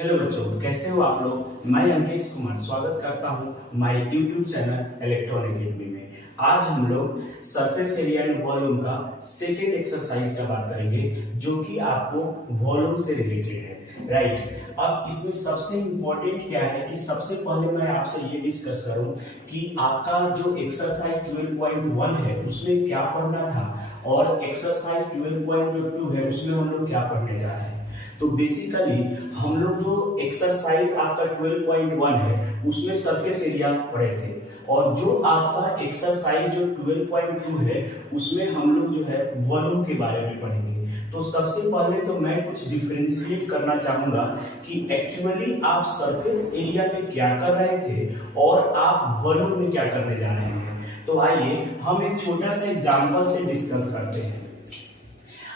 Hello बच्चों, कैसे हो आप लोग। मैं अंकेश कुमार स्वागत करता हूं my YouTube channel electronic academy में। आज हम लोग सरफेस एरिया एंड वॉल्यूम का सेकेंड एक्सरसाइज का बात करेंगे, जो कि आपको वॉल्यूम से रिलेटेड है। राइट। अब इसमें सबसे इम्पोर्टेंट क्या है कि सबसे पहले मैं आपसे ये डिस्कस करूं कि आपका जो एक्सरसाइज 12.1 है उसमें क्या पढ़ना था, और एक्सरसाइज 12.2 है उसमें हम लोग क्या पढ़ने जा रहे हैं। तो बेसिकली हम लोग जो एक्सरसाइज आपका 12.1 है उसमें सरफेस एरिया पढ़े थे, और जो आपका एक्सरसाइज जो 12.2 है उसमें हम लोग जो है वॉल्यूम के बारे में पढ़ेंगे। तो सबसे पहले तो मैं कुछ डिफरेंशिएट करना चाहूंगा कि एक्चुअली आप सरफेस एरिया में क्या कर रहे थे और आप वॉल्यूम में क्या करने जा रहे हैं। तो आइए हम एक छोटा सा एग्जांपल से डिस्कस करते हैं।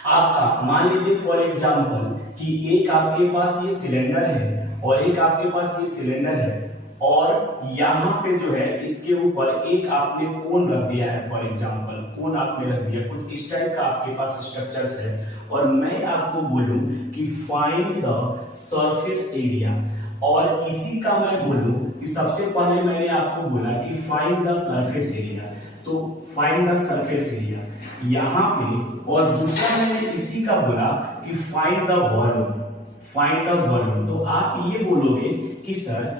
आपका मान लीजिए फॉर एग्जांपल कि एक आपके पास ये सिलेंडर है और एक आपके पास ये सिलेंडर है, और यहाँ पे जो है इसके ऊपर एक आपने कोन रख दिया है। फॉर एग्जांपल कोन आपने रख दिया, कुछ इस टाइप का आपके पास स्ट्रक्चर्स है, और मैं आपको बोलूं कि फाइंड द सरफेस एरिया, और इसी का मैं बोलूं कि सबसे पहले मैंने आपको बोला कि फाइंड द सरफेस एरिया, तो फाइंड द सरफेस एरिया यहाँ पे, और दूसरा मैंने इसी का बोला कि find the volume, find the volume. तो आप ये बोलोगे कि sir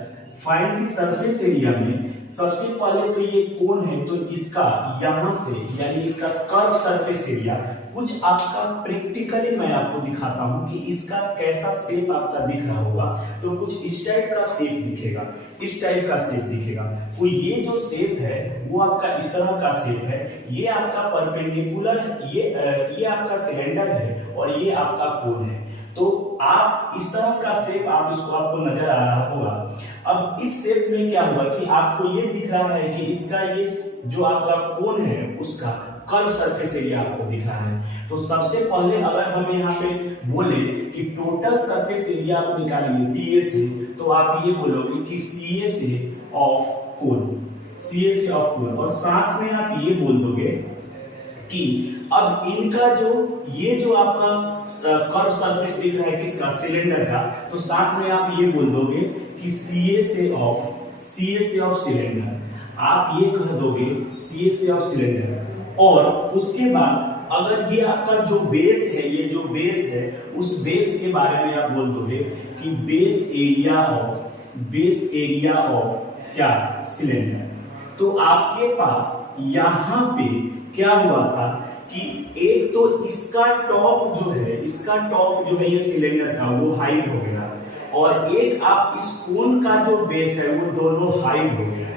find the surface area में सबसे पहले तो ये कौन है, तो इसका यहां से यानी इसका कर्व सरफेस एरिया कुछ आपका प्रैक्टिकली मैं आपको दिखाता हूं कि इसका कैसा शेप आपका दिख रहा होगा। तो कुछ इस टाइप का शेप दिखेगा, इस टाइप का शेप दिखेगा। तो ये जो शेप है वो आपका इस तरह का शेप है, ये आपका परपेंडिकुलर, ये आपका सिलेंडर है और ये आपका कोन है। तो आप इस तरह का शेप आप इसको आपको नजर आ रहा होगा। अब इस शेप में क्या हुआ कि आपको ये दिख रहा है कि इसका ये जो आपका कोन है उसका कर्व सरफेस एरिया आपको दिख रहा है। तो सबसे पहले अगर हम यहाँ पे बोले कि टोटल सरफेस एरिया आप निकालिए टीए से, तो आप ये बोलोगे कि सीए से ऑफ कोन, सीए से ऑफ कोन, और साथ में आप ये बोल दोगे कि अब इनका जो ये जो आपका कर्व सरफेस दिख रहा है किसका, सिलेंडर का, तो साथ में आप ये बोल दोगे कि सीए से ऑफ सिलेंडर, आप ये कह दोगे सीए से ऑफ सिलेंडर। और उसके बाद अगर ये आपका जो बेस है, ये जो बेस है उस बेस के बारे में आप बोल दोगे कि बेस एरिया ऑफ क्या, सिलेंडर। तो आपके पास यहां पे क्या हुआ था कि एक तो इसका टॉप जो है ये सिलेंडर का वो हाइट हो गया, और एक आप इस कोन का जो बेस है वो दोनों हाइट हो गया है।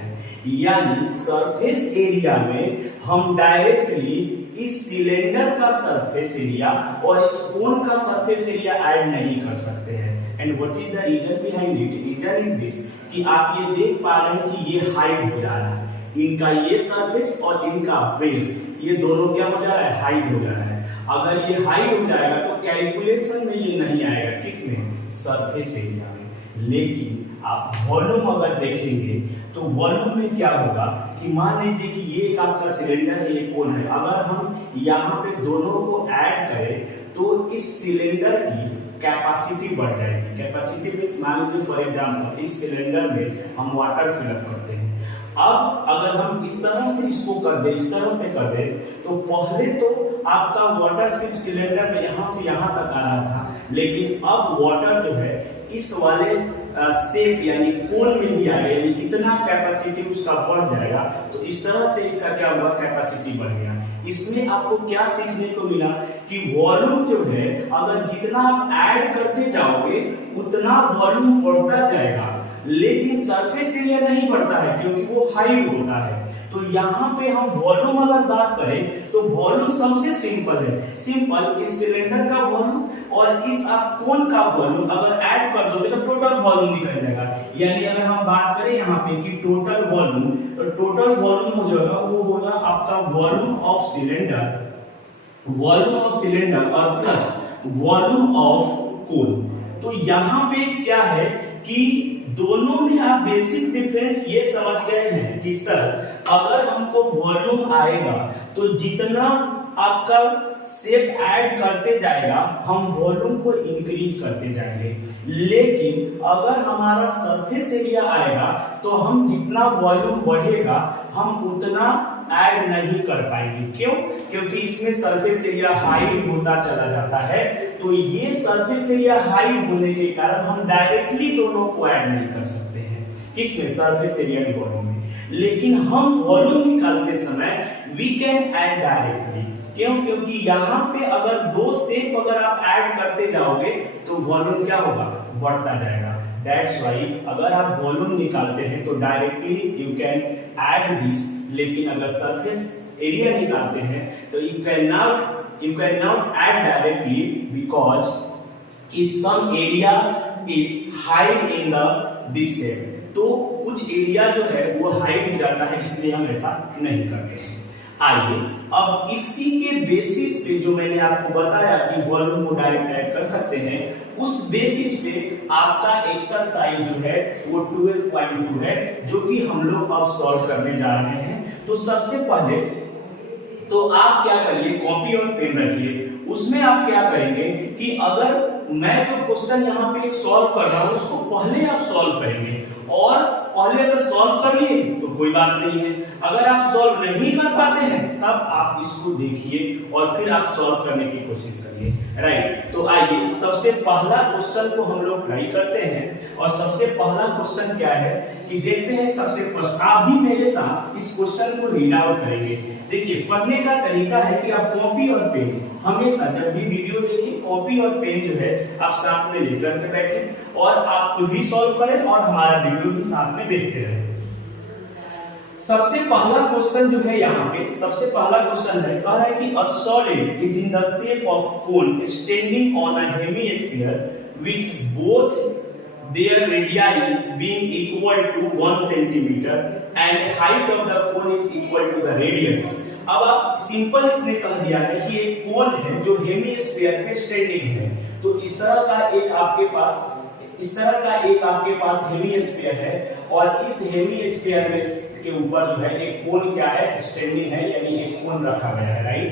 यानी सरफेस एरिया में हम डायरेक्टली इस सिलेंडर का सरफेस एरिया और इस कोन का सरफेस एरिया ऐड नहीं कर सकते हैं। And what is the reason behind it? Reason is this कि आप ये देख पा रहे हैं कि ये हाइट हो जा रहा है, इनका ये सरफेस और इनका बेस ये दोनों क्या हो जा रहा है, हाइट हो जा रहा है। अगर ये हाइट हो जाएगा तो कैलकुलेशन में ये नहीं आएगा, किसमें, सरफेस एरिया में। लेकिन आप वॉल्यूम अगर देखेंगे तो वॉल्यूम में क्या होगा कि मान लीजिए कि ये एक आपका सिलेंडर है, ये कोन है, अगर हम यहाँ पे दोनों को ऐड करें तो इस सिलेंडर की कैपेसिटी बढ़ जाएगी। कैपेसिटी मींस मान लीजिए फॉर एग्जांपल इस सिलेंडर में हम वाटर फिलअप करते हैं। अब अगर हम इस तरह से इसको कर दे, इस तरह से कर दे, तो पहले तो आपका वाटर सिर्फ सिलेंडर में यहां से यहां तक आ रहा था, लेकिन अब वाटर जो है इस वाले शेप यानी कोन में भी आ गया, यानी इतना कैपेसिटी उसका बढ़ जाएगा। तो इस तरह से इसका क्या हुआ, कैपेसिटी बढ़ गया। इसमें आपको क्या सीखने को मिला कि वॉल्यूम जो है अगर जितना आप ऐड करते जाओगे उतना वॉल्यूम बढ़ता जाएगा, लेकिन सरफेस एरिया नहीं बढ़ता है क्योंकि वो हाइट होता है। तो यहाँ पे हम वॉल्यूम अगर बात करें तो वॉल्यूम सबसे सिंपल है, सिंपल इस सिलेंडर का वॉल्यूम और इस आप कोन का वॉल्यूम अगर ऐड कर दोगे तो टोटल वॉल्यूम निकल जाएगा। यानी अगर हम बात करें यहाँ पे कि टोटल वॉल्यूम, तो टोटल वॉल्यूम हो जाएगा, वो होगा आपका वॉल्यूम ऑफ सिलेंडर और प्लस वॉल्यूम ऑफ कोन। तो यहाँ पे क्या है कि दोनों में आप बेसिक डिफरेंस ये समझ गए हैं कि सर अगर हमको वॉल्यूम आएगा तो जितना आपका शेप ऐड करते जाएगा, हम वॉल्यूम को इंक्रीज करते जाएंगे। लेकिन अगर हमारा सरफेस एरिया आएगा तो हम जितना वॉल्यूम बढ़ेगा हम उतना ऐड नहीं कर पाएंगे। क्यों? क्योंकि इसमें सरफेस एरिया हाइड होता चला जाता है। तो ये सरफेस एरिया हाइड होने के कारण हम डायरेक्टली दोनों को ऐड नहीं कर सकते हैं। किसमें? सरफेस एरिया के वॉल्यूम में। लेकिन हम वॉल्यूम निकालते समय वी कैन ऐड डायरेक्टली। क्यों? क्योंकि यहाँ पे अगर दो शेप अगर आप ऐड करते जाओगे तो वॉल्यूम क्या होगा? बढ़ता जाएगा। That's why अगर आप वॉल्यूम निकालते हैं तो directly you can add this, लेकिन अगर सरफेस एरिया निकालते हैं तो you can not add directly because कि some area is hide in this shape. तो कुछ एरिया जो है वो हाइड हो जाता है, इसलिए हम ऐसा नहीं करते हैं। आइए अब इसी के बेसिस पे जो मैंने आपको बताया कि वॉल्यूम को डायरेक्ट ऐड कर सकते हैं, उस बेसिस पे आपका एक्सरसाइज जो है वो 12.2 है, जो कि हम लोग अब सॉल्व करने जा रहे हैं। तो सबसे पहले तो आप क्या करिए, कॉपी और पेन रखिए। उसमें आप क्या करेंगे कि अगर मैं जो क्वेश्चन यहाँ पे एक सॉल्व कर रहा हूँ उसको पहले आप सॉल्व करेंगे, और पहले अगर सॉल्व कर लिए तो कोई बात नहीं है। अगर आप सॉल्व नहीं कर पाते हैं तब आप इसको देखिए और फिर आप सॉल्व करने की कोशिश करिए। राइट, तो आइए सबसे पहला क्वेश्चन को हम लोग ट्राई करते हैं। और सबसे पहला क्वेश्चन क्या है कि देखते हैं। सबसे पहले आप भी मेरे साथ इस क्वेश्चन को रीड आउट करेंगे। देखिए, पढ़ने का तरीका है कि आप कॉपी और पेन हमेशा जब भी वीडियो देखिए, कॉपी और पेन जो है आप साथ में लेकर के बैठे और आप खुद भी सॉल्व करें और हमारा वीडियो भी साथ में देखते रहें। सबसे पहला क्वेश्चन जो है यहाँ पे, सबसे पहला क्वेश्चन है, कह रहा है कि a solid is in the shape of cone standing on a hemisphere with both their radii being equal to 1 centimeter and height of the cone is equal to the radius। अब आप simple इसने कह दिया है कि एक कोन है जो हेमिस्फीयर पे स्टैंडिंग है। तो इस तरह का एक आपके पास हेमिस्फीयर है और इस हेमिस्फीयर के ऊपर जो है एक कोन क्या है? स्टैंडिंग है, यानी एक कोन रखा गया है। राइट,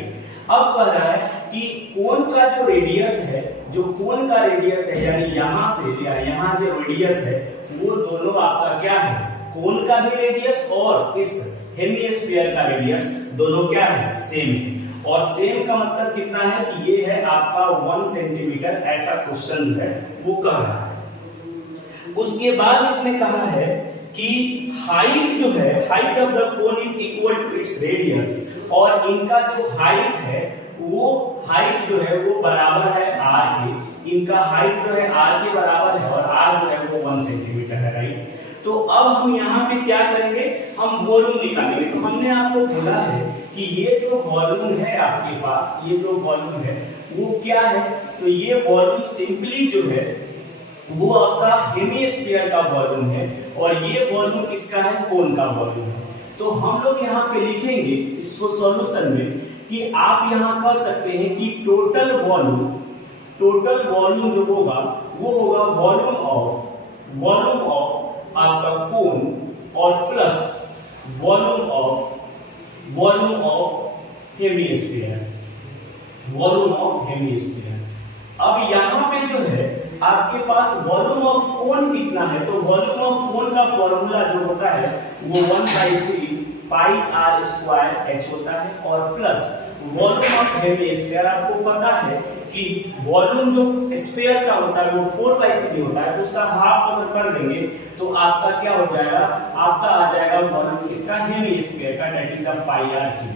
अब कह रहा है कि कोन का जो रेडियस है, जो कोन का रेडियस है, यानी यहां से यहां जो रेडियस है वो दोनों आपका क्या है? कोन का भी रेडियस और इस हेमिस्फीयर का रेडियस दोनों क्या है? सेम है। और सेम का मतलब कितना है कि ये है आपका 1 सेंटीमीटर, ऐसा क्वेश्चन जो है वो कह रहा है। उसके बाद इसने कहा है कि हाइट जो है, height of the cone is equal to its radius, और इनका जो हाइट है वो हाइट जो है वो बराबर है r के। इनका हाइट जो है r के बराबर है और r जो है वो 1 सेंटीमीटर है। राइट, तो अब हम यहाँ पे क्या करेंगे? हम वॉल्यूम निकालेंगे। तो हमने आपको बोला है कि ये जो वॉल्यूम है आपके पास, ये जो वॉल्यूम है वो क्या है? तो ये वॉल्यूम सिंपली जो है वो आपका हेमिस्फीयर का वॉल्यूम है, और ये वॉल्यूम किसका है? कोन का वॉल्यूम है। तो हम लोग यहाँ पे लिखेंगे इसको सॉल्यूशन में कि आप यहाँ कह सकते हैं कि टोटल वॉल्यूम जो होगा वो होगा वॉल्यूम ऑफ आपका कोन और प्लस वॉल्यूम ऑफ हेमिस्फीयर। अब यहाँ पे जो है आपके पास वॉल्यूम ऑफ कोन कितना है? तो वॉल्यूम ऑफ कोन का फॉर्मूला जो होता है वो 1/3 पाई r स्क्वायर h होता है, और प्लस वॉल्यूम ऑफ हेमिस्फीयर आपको पता है कि वॉल्यूम जो स्फीयर का होता है वो 4/3 होता है, तो उसका हाफ अगर कर देंगे तो आपका क्या हो जाएगा? आपका आ जाएगा वॉल्यूम इसका हेमिस्फीयर का, that is the pi r cube.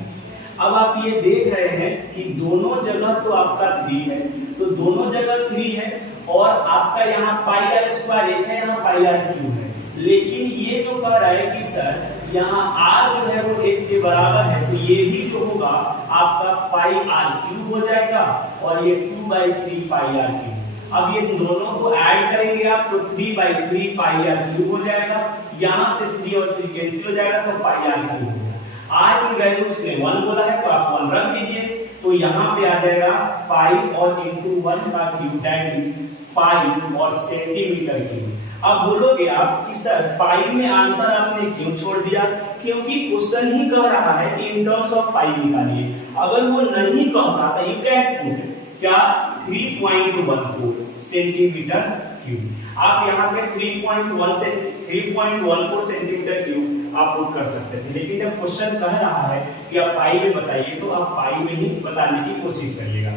अब आप ये देख रहे हैं कि दोनों जगह तो आपका 3 है, तो दोनों जगह 3 है और आपका यहाँ पाई r स्क्वायर h है, यहाँ पाई r क्यूब है। लेकिन ये जो कह रहा है कि सर यहाँ r जो है वो h के बराबर है, तो ये भी जो होगा आपका पाई r क्यूब हो जाएगा और ये 2/3 पाई r क्यूब। अब ये दोनों को ऐड करेंगे आप तो 3/3 पाई r क्यूब हो जाएगा। यहाँ से 3 और 3 कैंसिल हो जाएगा तो पाई r क्यूब होगा। r की वैल्यू उसने 1 बोला है तो आप 1 रख दीजिए, तो यहाँ पे आ जाएगा पाई और इनटू 1 का क्यूब, दैट इज पाई और सेंटीमीटर क्यूब। अब बोलोगे आप कि सर पाई में आंसर आपने क्यों छोड़ दिया? क्योंकि क्वेश्चन ही कह रहा है कि इन टर्म्स ऑफ पाई निकालिए। अगर वो नहीं कहता तो यू कैन पुट क्या 3.14 सेंटीमीटर क्यूब। आप यहाँ पे 3.14 सेंटीमीटर क्यूब आप पुट कर सकते थे, लेकिन जब क्वेश्चन कह रहा है कि आप पाई में बताइए तो आप पाई में ही बताने की कोशिश करिएगा।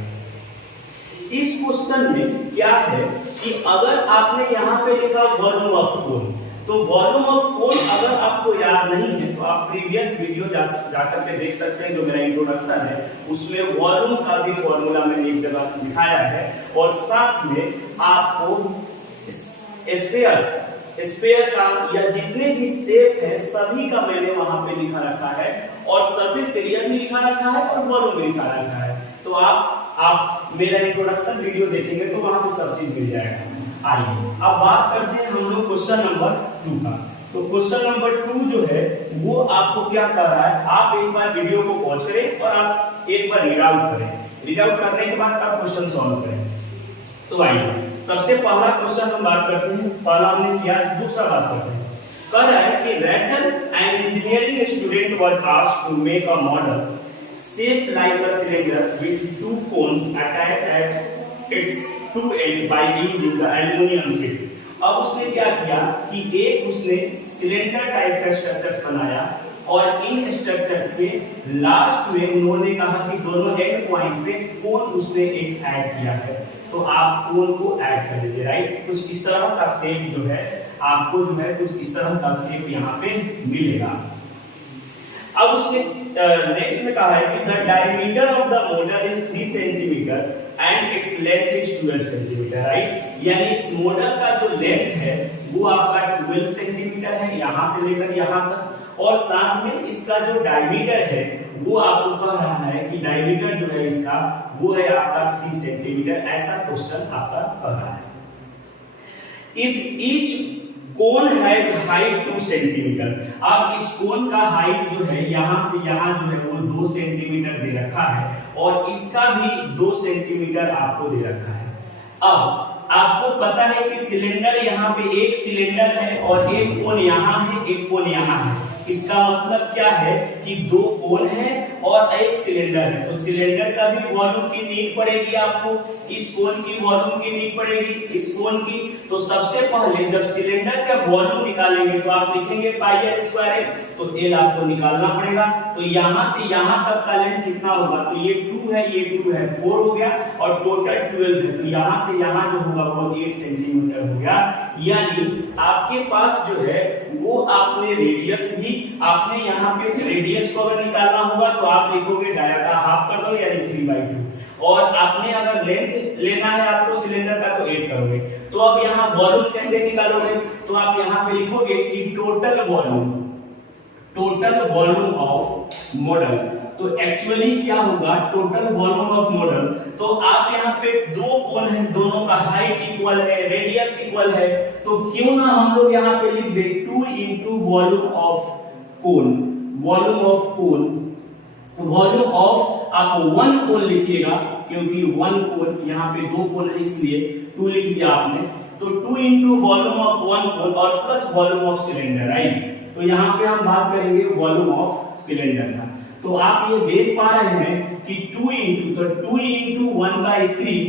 इस क्वेश्चन में क्या है कि अगर आपने यहाँ पे लिखा वॉल्यूम ऑफ कोन, तो वॉल्यूम ऑफ कोन अगर आपको याद नहीं है तो आप प्रीवियस वीडियो जाकर के देख सकते हैं, जो मेरा इंट्रोडक्शन है उसमें वॉल्यूम का भी फॉर्मूला मैंने एक जगह दिखाया है, और साथ में आपको स्फीयर का या जितने भी शेप है सभी का मैंने वहां पे लिखा रखा है, और सरफेस एरिया भी लिखा रखा है और वॉल्यूम भी लिखा रखा है। तो आप मेरा इंट्रोडक्शन वीडियो देखेंगे तो वहां पे सब चीज मिल जाएगा। आइए अब बात करते हैं हम लोग क्वेश्चन नंबर 2 का। तो क्वेश्चन नंबर 2 जो है वो आपको क्या कर रहा है, आप एक बार वीडियो को पॉज करें और आप एक बार रीड आउट करें। रीड आउट करने के बाद आप क्वेश्चन सॉल्व करें। तो आइए सबसे पहला क्वेश्चन हम बात करते हैं, पहला हमने किया, दूसरा बात करते हैं। कह रहा है कि Rachel and engineering student were asked to make a model shaped like a cylinder with two cones attached at its two ends by using the aluminum sheet। अब उसने क्या किया कि एक उसने सिलेंडर टाइप का स्ट्रक्चर्स बनाया, और इन स्ट्रक्चर्स में लास्ट में उन्होंने कहा कि दोनों एंड पॉइंट पे कोन उसने एक ऐड किया है। तो आप कोन को ऐड कर लीजिए, राइट। कुछ इस तरह का शेप जो है आपको जो है कुछ इस तरह का शेप यहाँ पे मिलेगा। अब उसने नेक्स्ट में कहा है कि the diameter of the model is 3 centimetre and its length is 12 centimetre, right. यानी इस मॉडल का जो लेंथ है वो आपका 12 सेंटीमीटर है यहां से लेकर यहां तक, और साथ में इसका जो डायमीटर है वो आपको कह रहा है कि डायमीटर जो है इसका वो है आपका 3 सेंटीमीटर। ऐसा क्वेश्चन आपका कह रहा है। If each cone has height 2 centimetre, अब इस कोन का हाइट जो है यहां से यहां जो है वो 2 सेंटीमीटर दे रखा है, और इसका भी 2 सेंटीमीटर आपको दे रखा है। अब आपको पता है कि सिलेंडर यहाँ पे एक सिलेंडर है और एक कोन यहाँ है, एक कोन यहाँ है। इसका मतलब क्या है कि 2 कोन है और एक सिलेंडर है, तो सिलेंडर का भी वॉल्यूम की नीड पड़ेगी आपको, इस कोन की वॉल्यूम की नीड पड़ेगी, इस कोन की। तो सबसे पहले जब सिलेंडर का वॉल्यूम निकालेंगे तो आप लिखेंगे पाई आर स्क्वायर एल, तो एल आपको निकालना पड़ेगा। तो यहां से यहां तक का लेंथ कितना होगा, तो ये 2 है, ये 2 है, 4 हो गया, और टोटल 12 है, तो यहां से यहां जो होगा वो 8 सेंटीमीटर हो गया। यानी आपके पास जो है वो आपने रेडियस भी आपने यहाँ पे रेडियस को अगर निकालना होगा तो आप लिखोगे डाया हाफ कर दो यानी 3/2, और आपने अगर लेंथ लेना है आपको सिलेंडर का तो 8 करोगे। तो अब यहाँ वॉल्यूम कैसे निकालोगे, तो आप यहाँ पे लिखोगे कि टोटल वॉल्यूम ऑफ मॉडल। तो एक्चुअली क्या होगा, टोटल वॉल्यूम ऑफ मॉडल, तो आप यहाँ पे 2 कोन है, दोनों का हाइट इक्वल है, रेडियस इक्वल है, तो क्यों ना हम लोग यहाँ पे लिख दे 2 into volume of cone. Volume of आप 1 कोन लिखिएगा, क्योंकि 1 कोन यहाँ पे 2 कोन है इसलिए 2 लिख दिया आपने। तो 2 into वॉल्यूम ऑफ 1 कोन और plus volume of cylinder, right. तो यहाँ पे हम बात करेंगे वॉल्यूम ऑफ सिलेंडर का। तो आप ये देख पा रहे हैं कि 2 into 1/3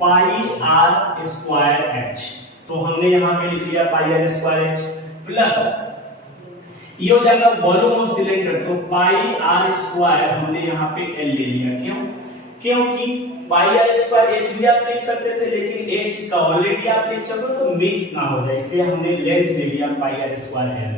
pi r square h, तो हमने यहाँ पे लिख लिया pi r square h, plus ये हो जाएगा वॉल्यूम ऑफ सिलेंडर, तो पाई आर स्क्वायर हमने यहाँ पे एल ले लिया। क्यों, क्योंकि पाई आर स्क्वायर एच भी आप लिख सकते थे, लेकिन एच इसका ऑलरेडी आप लिख सकते हो तो मिक्स ना हो जाए, इसलिए हमने लेंथ ले लिया पाई आर स्क्वायर एल।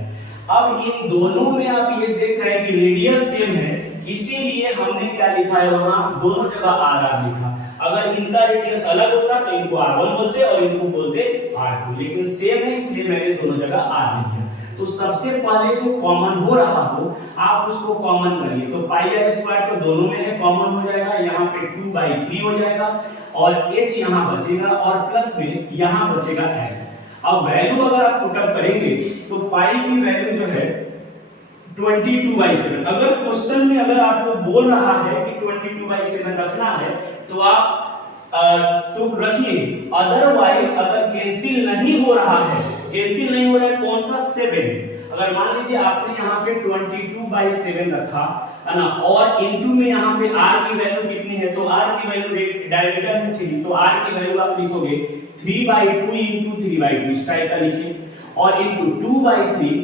अब इन दोनों में आप ये देख रहे हैं कि रेडियस सेम है, इसीलिए हमने क्या लिखा है वहां दोनों जगह आर आर लिखा। अगर इनका रेडियस अलग होता तो इनको R1 बोलते और इनको बोलते R2, लेकिन सेम है इसलिए मैंने दोनों जगह R लिया। तो सबसे पहले जो कॉमन हो रहा हो आप उसको कॉमन करिए, तो पाई आर स्क्वायर तो दोनों में है, कॉमन हो जाएगा, यहाँ पे 2/3 हो जाएगा, और h यहाँ बचेगा, और प्लस में यहाँ बचेगा l। अब वैल्यू अगर आप पुट अप करेंगे तो पाई की वैल्यू जो है 22/7। अगर क्वेश्चन में अगर आपको बोल रहा है कि 22/7 रखना है तो आप तो रखिए, अदरवाइज अगर कैंसिल नहीं हो रहा है, कैंसिल नहीं हो रहा है कौन सा 7, अगर मान लीजिए आपने यहाँ पे 22/7 रखा है ना, और इनटू में यहाँ पे r की वैल्यू कितनी है, तो r की वैल्यू डायमीटर है 3, तो r की वैल्यू आप लिखोगे 3/2 इंटू 3/2 इस टाइप का लिखिए, और इंटू 2/3,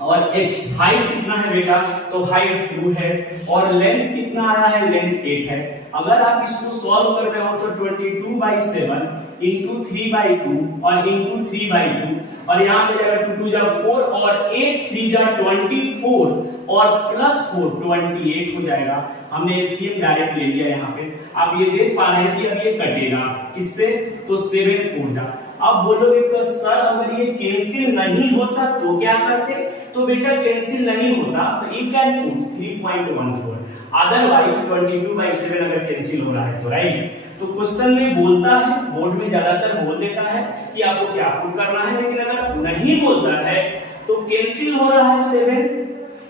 और h हाइट कितना है बेटा, तो हाइट 2 है, और लेंथ कितना आया है, लेंथ 8 है। अगर आप इसको सॉल्व कर रहे हो तो 22/7 इंटू 3/2 और इंटू 3/2, और यहाँ पे जाएगा 2 2 जा 4 और 8 3 जा 24 और प्लस 4 28 हो जाएगा। हमने एलसीएम डायरेक्ट ले लिया यहाँ पे। आप ये देख पा रहे हैं कि अब ये कटेगा किससे, तो 7 4 जा। अब बोलोगे तो सर अगर ये कैंसिल नहीं होता तो क्या करते, तो बेटा कैंसिल नहीं होता तो यू कैन पुट 3.14, अदरवाइज 22/7 अगर कैंसिल हो रहा है तो राइट। तो क्वेश्चन में बोलता है, बोर्ड में ज्यादातर बोल देता है कि आपको क्या पुट करना है, लेकिन अगर नहीं बोलता है तो कैंसिल हो रहा है 7,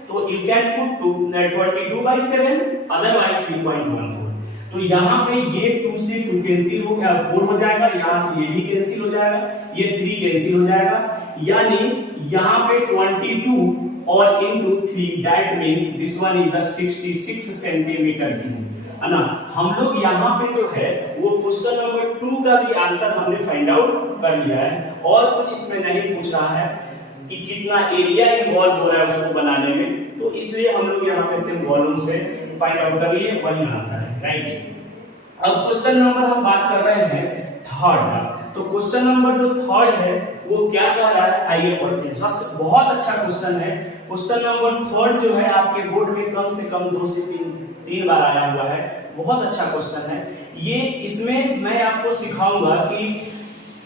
तो यू कैन पुट 22/7 अदरवाइज 3.14। तो यहाँ पे ये 2 से 2 कैंसिल हो गया, 4 हो जाएगा, यहाँ से ये भी कैंसिल हो जाएगा, ये 3 कैंसिल हो जाएगा, यानी यहाँ पे 22 और into 3 that means this one is the 66 centimetre cube, है ना। हम लोग यहाँ पे जो है वो क्वेश्चन नंबर 2 का भी आंसर हमने फाइंड आउट कर लिया है, और कुछ इसमें नहीं पूछ रहा है कि कितना एरिया इन्वॉल्व हो रहा है उसको बनाने में, तो इसलिए हम लोग यहाँ पे सिर्फ वॉल्यूम से फाइंड आउट कर लिए, वही आंसर है राइट। अब क्वेश्चन नंबर हम बात कर रहे हैं थर्ड का, तो क्वेश्चन नंबर जो थर्ड है वो क्या कह रहा है, आइए पढ़ते हैं। बस बहुत अच्छा क्वेश्चन है। क्वेश्चन नंबर थर्ड जो है आपके बोर्ड में कम से कम 2 से 3 बार आया हुआ है, बहुत अच्छा क्वेश्चन है ये। इसमें मैं आपको सिखाऊंगा कि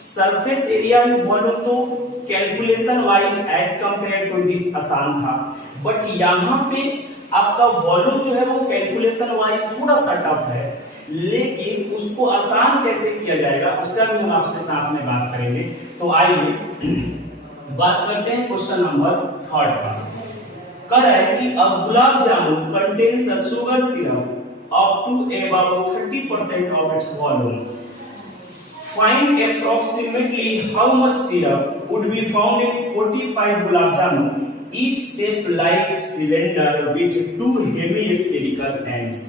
सरफेस एरिया वॉल्यूम तो calculation wise as compared to this आसान था, बट यहाँ पे आपका वॉल्यूम जो है वो कैलकुलेशन वाइज थोड़ा सा टफ है, लेकिन उसको आसान कैसे किया जाएगा उसका भी हम आपसे साथ में बात करेंगे। तो आइए बात करते हैं क्वेश्चन नंबर थर्ड का। कह रहा है कि अब gulab jamun contains a sugar syrup up to about 30% of its volume, find approximately how much syrup would be found in 45 gulab jamun each shaped like cylinder with 2 hemispherical ends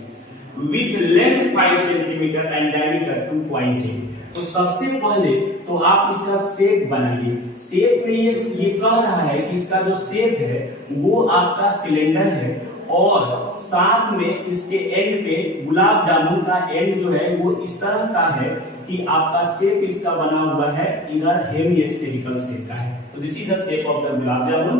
with length 5 cm and diameter 2.8। तो सबसे पहले तो आप इसका shape बनाइए। Shape में ये कह रहा है कि इसका जो शेप है वो आपका सिलेंडर है, और साथ में इसके एंड पे गुलाब जामुन का एंड जो है वो इस तरह का है कि आपका शेप इसका बना हुआ है इधर हेमिस्फेरिकल शेप का है। तो this is the shape of the gulab jamun,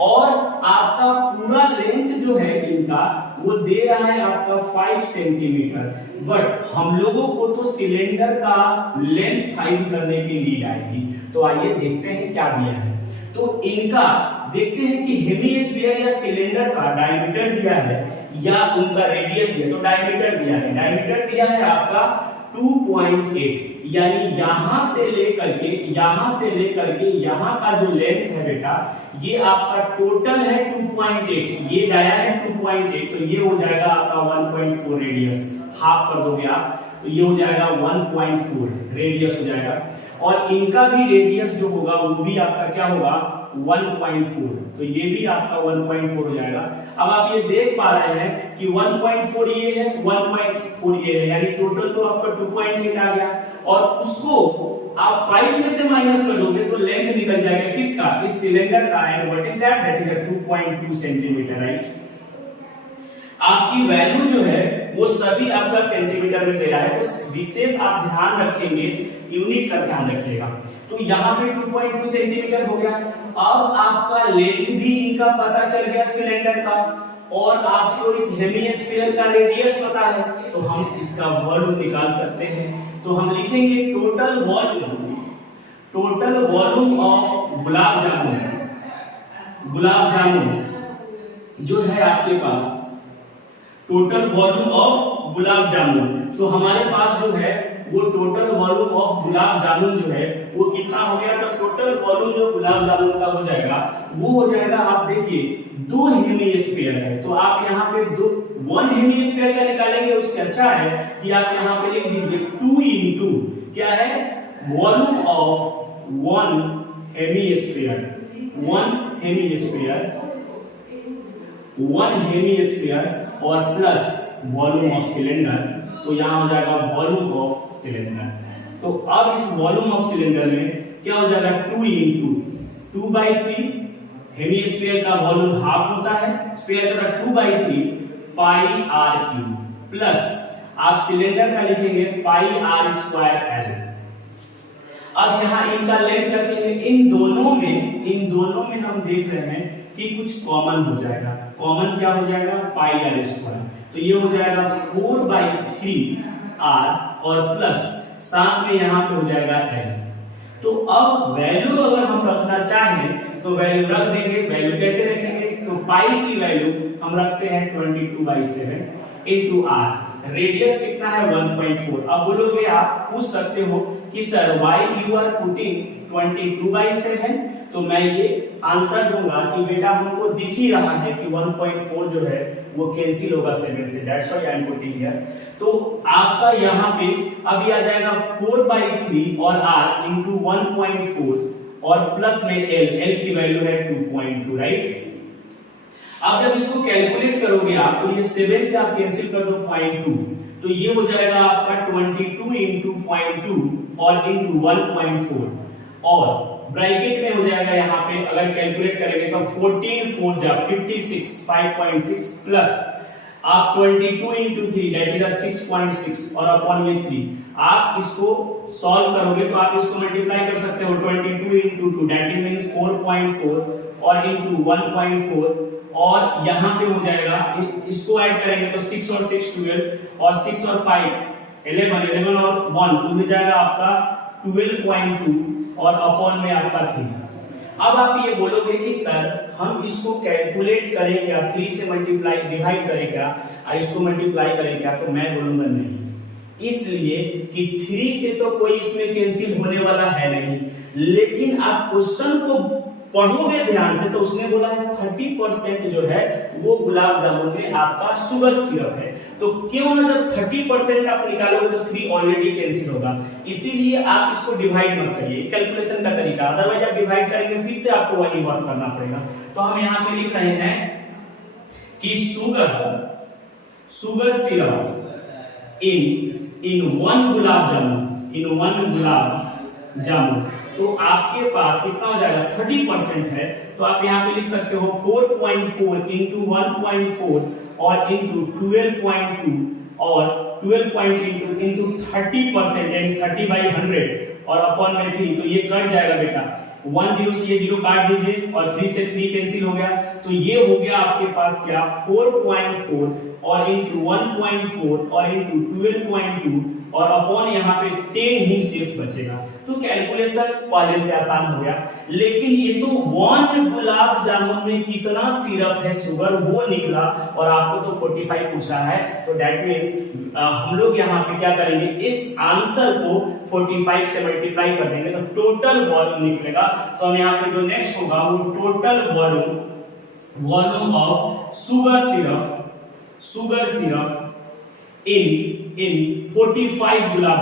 और आपका पूरा लेंथ जो है इनका वो दे रहा है आपका 5 सेंटीमीटर, बट हम लोगों को तो सिलेंडर का लेंथ फाइंड करने की नीड आएगी। तो आइए देखते हैं क्या दिया है। तो इनका देखते हैं कि हेमिस्फीयर या सिलेंडर का डायमीटर दिया है या उनका रेडियस दिया, तो डायमीटर दिया है, डायमीटर दिया है आपका 2.8, यानी यहां से लेकर के यहां का जो लेंथ है बेटा ये आपका टोटल है 2.8, ये डाया है 2.8, तो ये हो जाएगा आपका 1.4 रेडियस, हाफ कर दोगे आप तो ये हो जाएगा 1.4 रेडियस हो जाएगा, और इनका भी रेडियस जो होगा वो भी आपका क्या होगा 1.4, तो ये भी आपका 1.4 हो जाएगा। अब आप ये देख पा रहे हैं कि 1.4 ये है, 1.4 ये है, यानी टोटल तो आपका 2.8 आ गया, और उसको आप 5 में से माइनस कर दोगे तो लेंथ निकल जाएगा किसका, इस सिलेंडर का, and what is that, that is 2.2 centimetre right. आपकी वैल्यू जो है वो सभी आपका सेंटीमीटर में दे रहा है, तो विशेष आप ध्यान रखेंगे, यूनिट का ध्यान रखिएगा। तो यहाँ पे 2.2 सेंटीमीटर हो गया। अब आपका लेंथ भी इनका पता चल गया सिलेंडर का, और आपको इस हेमिस्फीयर का रेडियस पता है, तो हम इसका वॉल्यूम निकाल सकते हैं। तो हम लिखेंगे total volume of gulab jamun जो है आपके पास, total volume of gulab jamun, तो हमारे पास जो है वो total volume of gulab jamun जो है वो कितना हो गया, तो टोटल वॉल्यूम जो गुलाब जामुन का हो जाएगा वो हो जाएगा, आप देखिए 2 हेमिस्फीयर है, तो आप यहाँ पे 1 हेमिस्फीयर का निकालेंगे, उससे अच्छा है कि आप यहाँ पे लिख दीजिए 2 इंटू क्या है वॉल्यूम ऑफ 1 हेमिस्फीयर, 1 हेमिस्फीयर और प्लस वॉल्यूम ऑफ सिलेंडर, तो यहाँ हो जाएगा वॉल्यूम ऑफ सिलेंडर। तो अब इस वॉल्यूम ऑफ सिलेंडर में क्या हो जाएगा 2 इंटू 2/3, हेमिस्फीयर का वॉल्यूम हाफ होता है, स्फीयर का 2/3 पाई आर क्यूब, प्लस आप सिलेंडर का लिखेंगे पाई आर स्क्वायर एल। अब यहाँ इनका लेंथ रखेंगे, इन दोनों में हम देख रहे हैं कि कुछ कॉमन हो जाएगा। कॉमन क्या हो जाएगा? पाई आर स्क्वायर, तो ये हो जाएगा 4/3 आर और प्लस साथ में यहाँ पे हो जाएगा एल। तो अब वैल्यू अगर हम रखना चाहें तो वैल्यू रख देंगे। वैल्यू कैसे रखेंगे? तो पाई की वैल्यू हम रखते हैं 22/7 इंटू आर। रेडियस कितना है? 1.4। अब बोलोगे, आप पूछ सकते हो कि sir why you are putting 22/7, तो मैं ये आंसर दूंगा कि बेटा हमको दिख ही रहा है कि 1.4 जो है वो कैंसिल होगा 7 से, that's why I am putting here. तो आपका यहाँ पे अभी आ जाएगा 4/3 और r इंटू 1.4 और प्लस में l की वैल्यू है 2.2, राइट। अब जब इसको कैलकुलेट करोगे आप, तो ये 7 से आप कैंसिल कर दो 0.2, तो ये हो जाएगा आपका 22 इंटू 0.2 और इंटू 1.4 और ब्रैकेट में हो जाएगा यहाँ पे अगर कैलकुलेट करेंगे तो 14 4 जा 56 5.6 प्लस आप 22 इंटू 3 दैट इज 6.6 और अपॉन ये 3। आप इसको सॉल्व करोगे तो आप इसको मल्टीप्लाई कर सकते हो 22 इंटू 2 दैट मींस 4.4 और इंटू 1.4 और यहाँ पे हो जाएगा, इसको ऐड करेंगे तो 6 और 6 12 और 6 और 5 11 और 1 तो हो जाएगा आपका 12.2 और अपॉन में आपका 3। अब आप ये बोलोगे कि सर हम इसको कैलकुलेट करें क्या, 3 से मल्टीप्लाई डिवाइड करें क्या, इसको मल्टीप्लाई करें क्या? तो मैं बोलूंगा नहीं, इसलिए कि 3 से तो कोई इसमें कैंसिल होने वाला है नहीं। लेकिन आप क्वेश्चन को पढ़ोगे ध्यान से तो उसने बोला है 30% जो है वो गुलाब जामुन में आपका शुगर सिरप है, तो क्यों ना जब 30% आप निकालोगे तो 3 ऑलरेडी कैंसिल होगा, इसीलिए आप इसको डिवाइड मत करिए, कैलकुलेशन का तरीका। अदरवाइज आप डिवाइड करेंगे फिर से आपको वही वर्क करना पड़ेगा। तो हम यहाँ पे लिख रहे हैं कि शुगर सिरप इन 1 गुलाब जामुन, तो आपके पास कितना हो जाएगा? 30% है, तो आप यहाँ पे लिख सकते हो 4.4 इंटू 1.4 और इंटू 12.2 और 12 इंटू 30% यानी 30/100 और अपॉन में 3, तो ये कट जाएगा बेटा, 1 0 से ये 0 काट दीजिए और 3 से 3 कैंसिल हो गया, तो ये हो गया आपके पास क्या 4.4 और इंटू 1.4 और इंटू 12.2 और अपॉन यहाँ पे 10 ही सिर्फ बचेगा। तो कैलकुलेशन पहले से आसान हो गया। लेकिन ये तो 1 गुलाब जामुन में कितना सिरप है शुगर वो निकला और आपको तो 45 पूछा है, तो दैट मींस हम लोग यहाँ पे क्या करेंगे, इस आंसर को 45 से मल्टीप्लाई कर देंगे तो टोटल वॉल्यूम निकलेगा। तो हम यहाँ पे जो नेक्स्ट होगा वो total volume of sugar syrup इन 45 गुलाब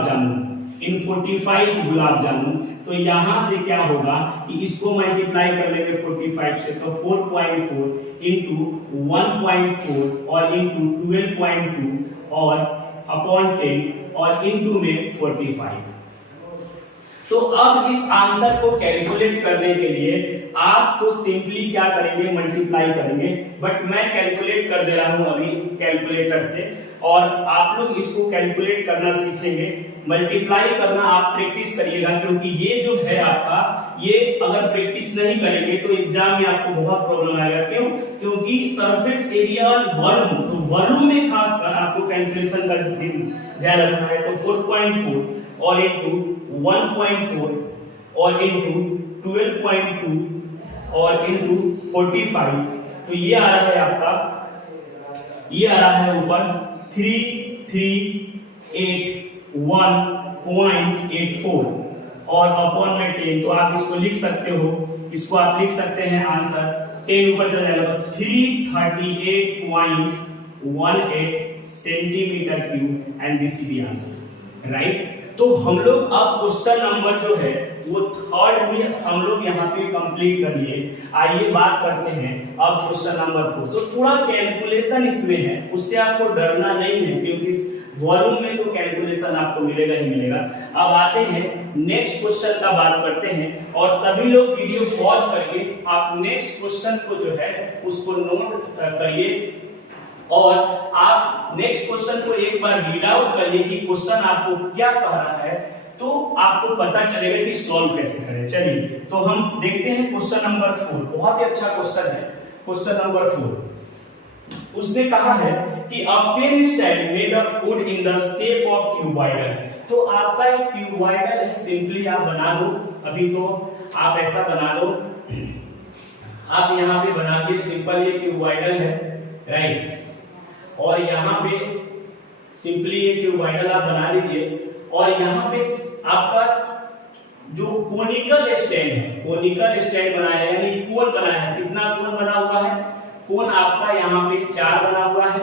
जामुन, तो यहां से क्या होगा कि इसको मल्टीप्लाई कर लेंगे 45 से, तो 4.4 इंटू 1.4 और इंटू 12.2 और अपॉन 10 और इंटू में 45। तो अब इस आंसर को कैलकुलेट करने के लिए आप तो सिंपली क्या करेंगे, मल्टीप्लाई करेंगे, बट मैं कैलकुलेट कर दे रहा हूं अभी कैलकुलेटर से, और आप लोग इसको कैलकुलेट करना सीखेंगे। मल्टीप्लाई करना आप प्रैक्टिस करिएगा, क्योंकि ये जो है आपका, ये अगर प्रैक्टिस नहीं करेंगे तो एग्जाम में आपको बहुत प्रॉब्लम आएगा। क्यों? क्योंकि सरफेस एरिया और वॉल्यूम, तो वॉल्यूम में खासकर आपको कैलकुलेशन का ध्यान रखना है। तो 4.4 और इंटू 1.4 और इंटू 12.2 और इंटू 45, तो ये आ रहा है आपका, ये आ रहा है ऊपर 3381.84 और अपॉन में 10, तो आप इसको लिख सकते हो, इसको आप लिख सकते हैं आंसर 10 ऊपर चला जाएगा तो 338.18 centimetre cube, and this is the answer, right. तो हम लोग अब क्वेश्चन नंबर जो है वो थर्ड भी हम लोग यहाँ पे कंप्लीट कर लिए। आइए बात करते हैं अब क्वेश्चन नंबर 4। तो थोड़ा कैलकुलेशन इसमें है, उससे आपको डरना नहीं है, क्योंकि वॉल्यूम में तो कैलकुलेशन आपको मिलेगा ही मिलेगा। अब आते हैं नेक्स्ट क्वेश्चन का बात करते हैं, और सभी लोग वीडियो पॉज करके आप नेक्स्ट क्वेश्चन को जो है उसको नोट करिए, और आप नेक्स्ट क्वेश्चन को एक बार रीड आउट करिए कि क्वेश्चन आपको क्या कह रहा है, तो आपको पता चलेगा कि सॉल्व कैसे करें। चलिए तो हम देखते हैं क्वेश्चन नंबर 4। बहुत ही अच्छा क्वेश्चन है क्वेश्चन नंबर 4। उसने कहा है कि a pen stand made of wood in the shape of cuboidal. तो आपका एक क्यूबॉइडल है, सिंपली आप बना दो। अभी तो आप ऐसा बना दो, आप यहाँ पे बना दिए, सिंपल ये क्यूबॉइडल है, राइट। और यहाँ पे सिंपली ये क्यूबॉइडल आप बना दीजिए, और यहाँ पे आपका जो कोनिकल स्टैंड है, कोनिकल स्टैंड बनाया है, यानी कोन बनाया है। कितना कोन बना हुआ है? कोन आपका यहाँ पे 4 बना हुआ है।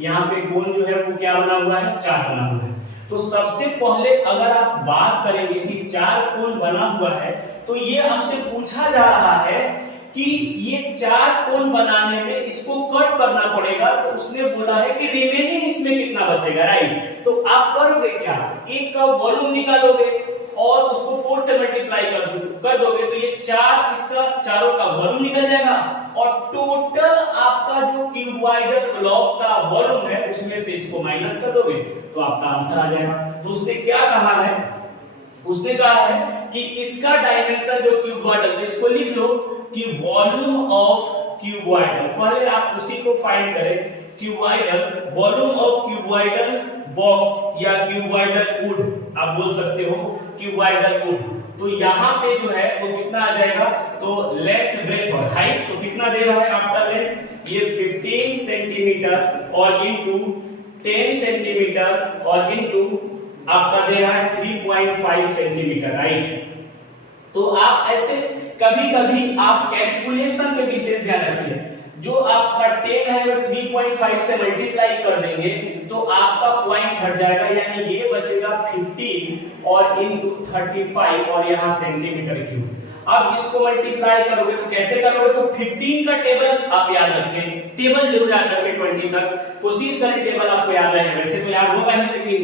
यहाँ पे कोन जो है वो क्या बना हुआ है? 4 बना हुआ है। तो सबसे पहले अगर आप बात करेंगे कि 4 कोन बना हुआ है, तो ये आपसे पूछा जा रहा है कि ये 4 कोन बनाने में इसको कट करना पड़ेगा। तो उसने बोला है कि रिमेनिंग इसमें कितना बचेगा, राइट। तो आप करोगे क्या? एक का वॉल्यूम निकालोगे और उसको 4 से मल्टीप्लाई कर दोगे, तो ये 4 इसका चारों का वॉल्यूम निकल जाएगा, और टोटल आपका जो क्यूबॉइडल ब्लॉक का वॉल्यूम है उसमें से इसको माइनस कर दोगे, तो आपका आंसर आ जाएगा। तो उसने क्या कहा है? उसने कहा है कि इसका डायमेंशन जो क्यूबॉइडल, इसको लिख लो कि वॉल्यूम ऑफ क्यूबॉइडल, पहले आप उसी को फाइंड करें। Cuboidal, volume of cuboidal box या क्यूबॉइडल वुड आप बोल सकते हो, क्यूबॉइडल वुड। तो यहाँ पे जो है वो कितना आ जाएगा? तो लेंथ, ब्रेथ और हाइट, तो कितना दे रहा है आपका लेंथ? ये 15 सेंटीमीटर और इंटू 10 सेंटीमीटर और इंटू आपका दे रहा है 3.5 सेंटीमीटर, राइट। तो आप ऐसे कभी कभी आप कैलकुलेशन पे विशेष ध्यान रखिए। जो आपका 10 है वो 3.5 से मल्टीप्लाई कर देंगे तो आपका पॉइंट हट जाएगा, यानी ये बचेगा 15 और इंटू 35 और यहाँ सेंटीमीटर क्यूब। अब इसको मल्टीप्लाई करोगे तो कैसे करोगे? तो 15 का टेबल आप याद रखें, टेबल जरूर याद रखें 20 तक, कोशिश करें टेबल आपको याद रहे। वैसे तो याद होगा ही, लेकिन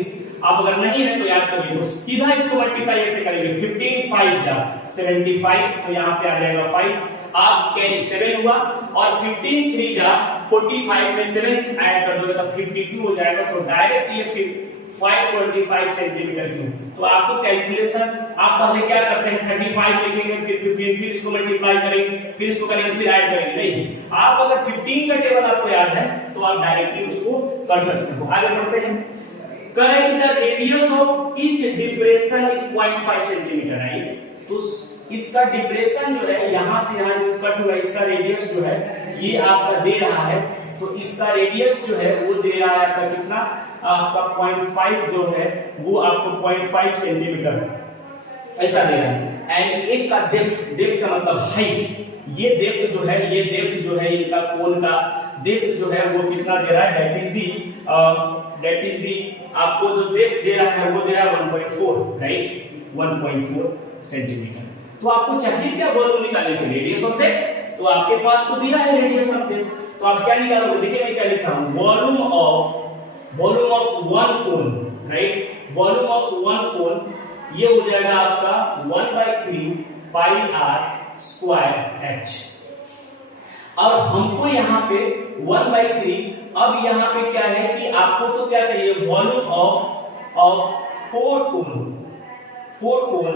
आप अगर नहीं है तो याद करिए। तो सीधा इसको मल्टीप्लाई ऐसे करेंगे, 15 5 जा 75, तो यहाँ पे आ जाएगा 5, आप कैरी 7 हुआ, और 15 3 जा 45 में 7 ऐड कर दोगे तो 52 हो जाएगा। तो डायरेक्ट ये 525 सेंटीमीटर क्यूब। तो आपको कैलकुलेशन आप पहले क्या करते हैं? 35 लिखेंगे, फिर 15, फिर इसको मल्टीप्लाई करेंगे, फिर इसको करेंगे, फिर ऐड करेंगे। नहीं, आप अगर 15 का टेबल आपको याद है तो आप डायरेक्टली उसको कर सकते हो। आगे बढ़ते हैं। Correct the radius of each depression is 0.5 centimetre, right. तो इसका डिप्रेशन जो है यहाँ से यहाँ जो कट हुआ, इसका रेडियस जो है ये आपका दे रहा है। तो इसका रेडियस जो है वो दे रहा है आपका कितना? आपका 0.5 जो है वो आपको 0.5 सेंटीमीटर ऐसा दे रहा है। एंड एक का डेप्थ, डेप्थ का मतलब हाइट, ये डेप्थ जो है, ये डेप्थ जो है इनका कोन का डेप्थ जो है वो कितना दे रहा है? दैट इज दी आपको जो डेप्थ दे रहा है वो दे रहा है 1.4, राइट, 1.4 सेंटीमीटर। तो आपको चाहिए क्या? वॉल्यूम निकालने के लिए रेडियस ऑफ डेप्थ, तो आपके पास तो दिया है रेडियस ऑफ डेप्थ, तो आप क्या निकालोगे? देखिए मैं क्या लिखा हूं, volume of one cone, right, volume of one कोन ये हो जाएगा आपका 1/3 पाई r स्क्वायर h। अब हमको यहाँ पे 1/3, अब यहाँ पे क्या है कि आपको तो क्या चाहिए? वॉल्यूम ऑफ 4 कोन,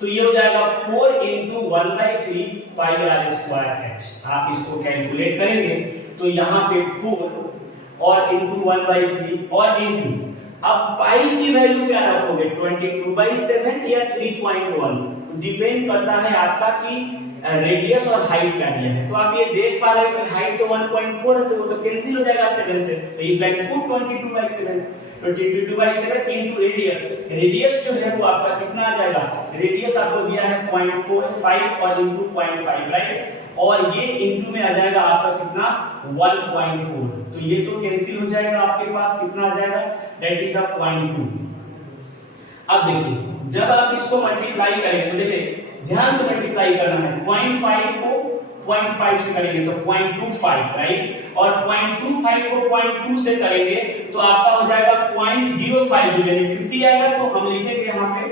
तो ये हो जाएगा 4 into 1/3 pi r square h। आप इसको कैलकुलेट करेंगे तो यहाँ पे 4 और इंटू 1/3 और इंटू, अब पाई की वैल्यू क्या रखोगे? 22/7 या 3.1, डिपेंड करता है आपका कि रेडियस और हाइट क्या दिया है। तो आप ये देख पा रहे हो कि हाइट तो 1.4 है, तो वो तो कैंसिल हो जाएगा 7 से, तो ये वैल्यू 22/7, 22/7 इनटू रेडियस। रेडियस जो है वो आपका कितना आ जाएगा? रेडियस आपको दिया है 0.45 और इंटू 0.5, राइट, और ये इंटू में आ जाएगा आपका कितना? 1.4, तो ये तो कैंसिल हो जाएगा, आपके पास कितना आ जाएगा? That is the 0.2। अब देखिए जब आप इसको मल्टीप्लाई करेंगे तो देखिए ध्यान से मल्टीप्लाई करना है, 0.5 को 0.5 से करेंगे तो 0.25 राइट, और 0.25 को 0.2 से करेंगे तो आपका हो जाएगा 0.05 जो यानी 50 आएगा। तो हम लिखेंगे यहाँ पे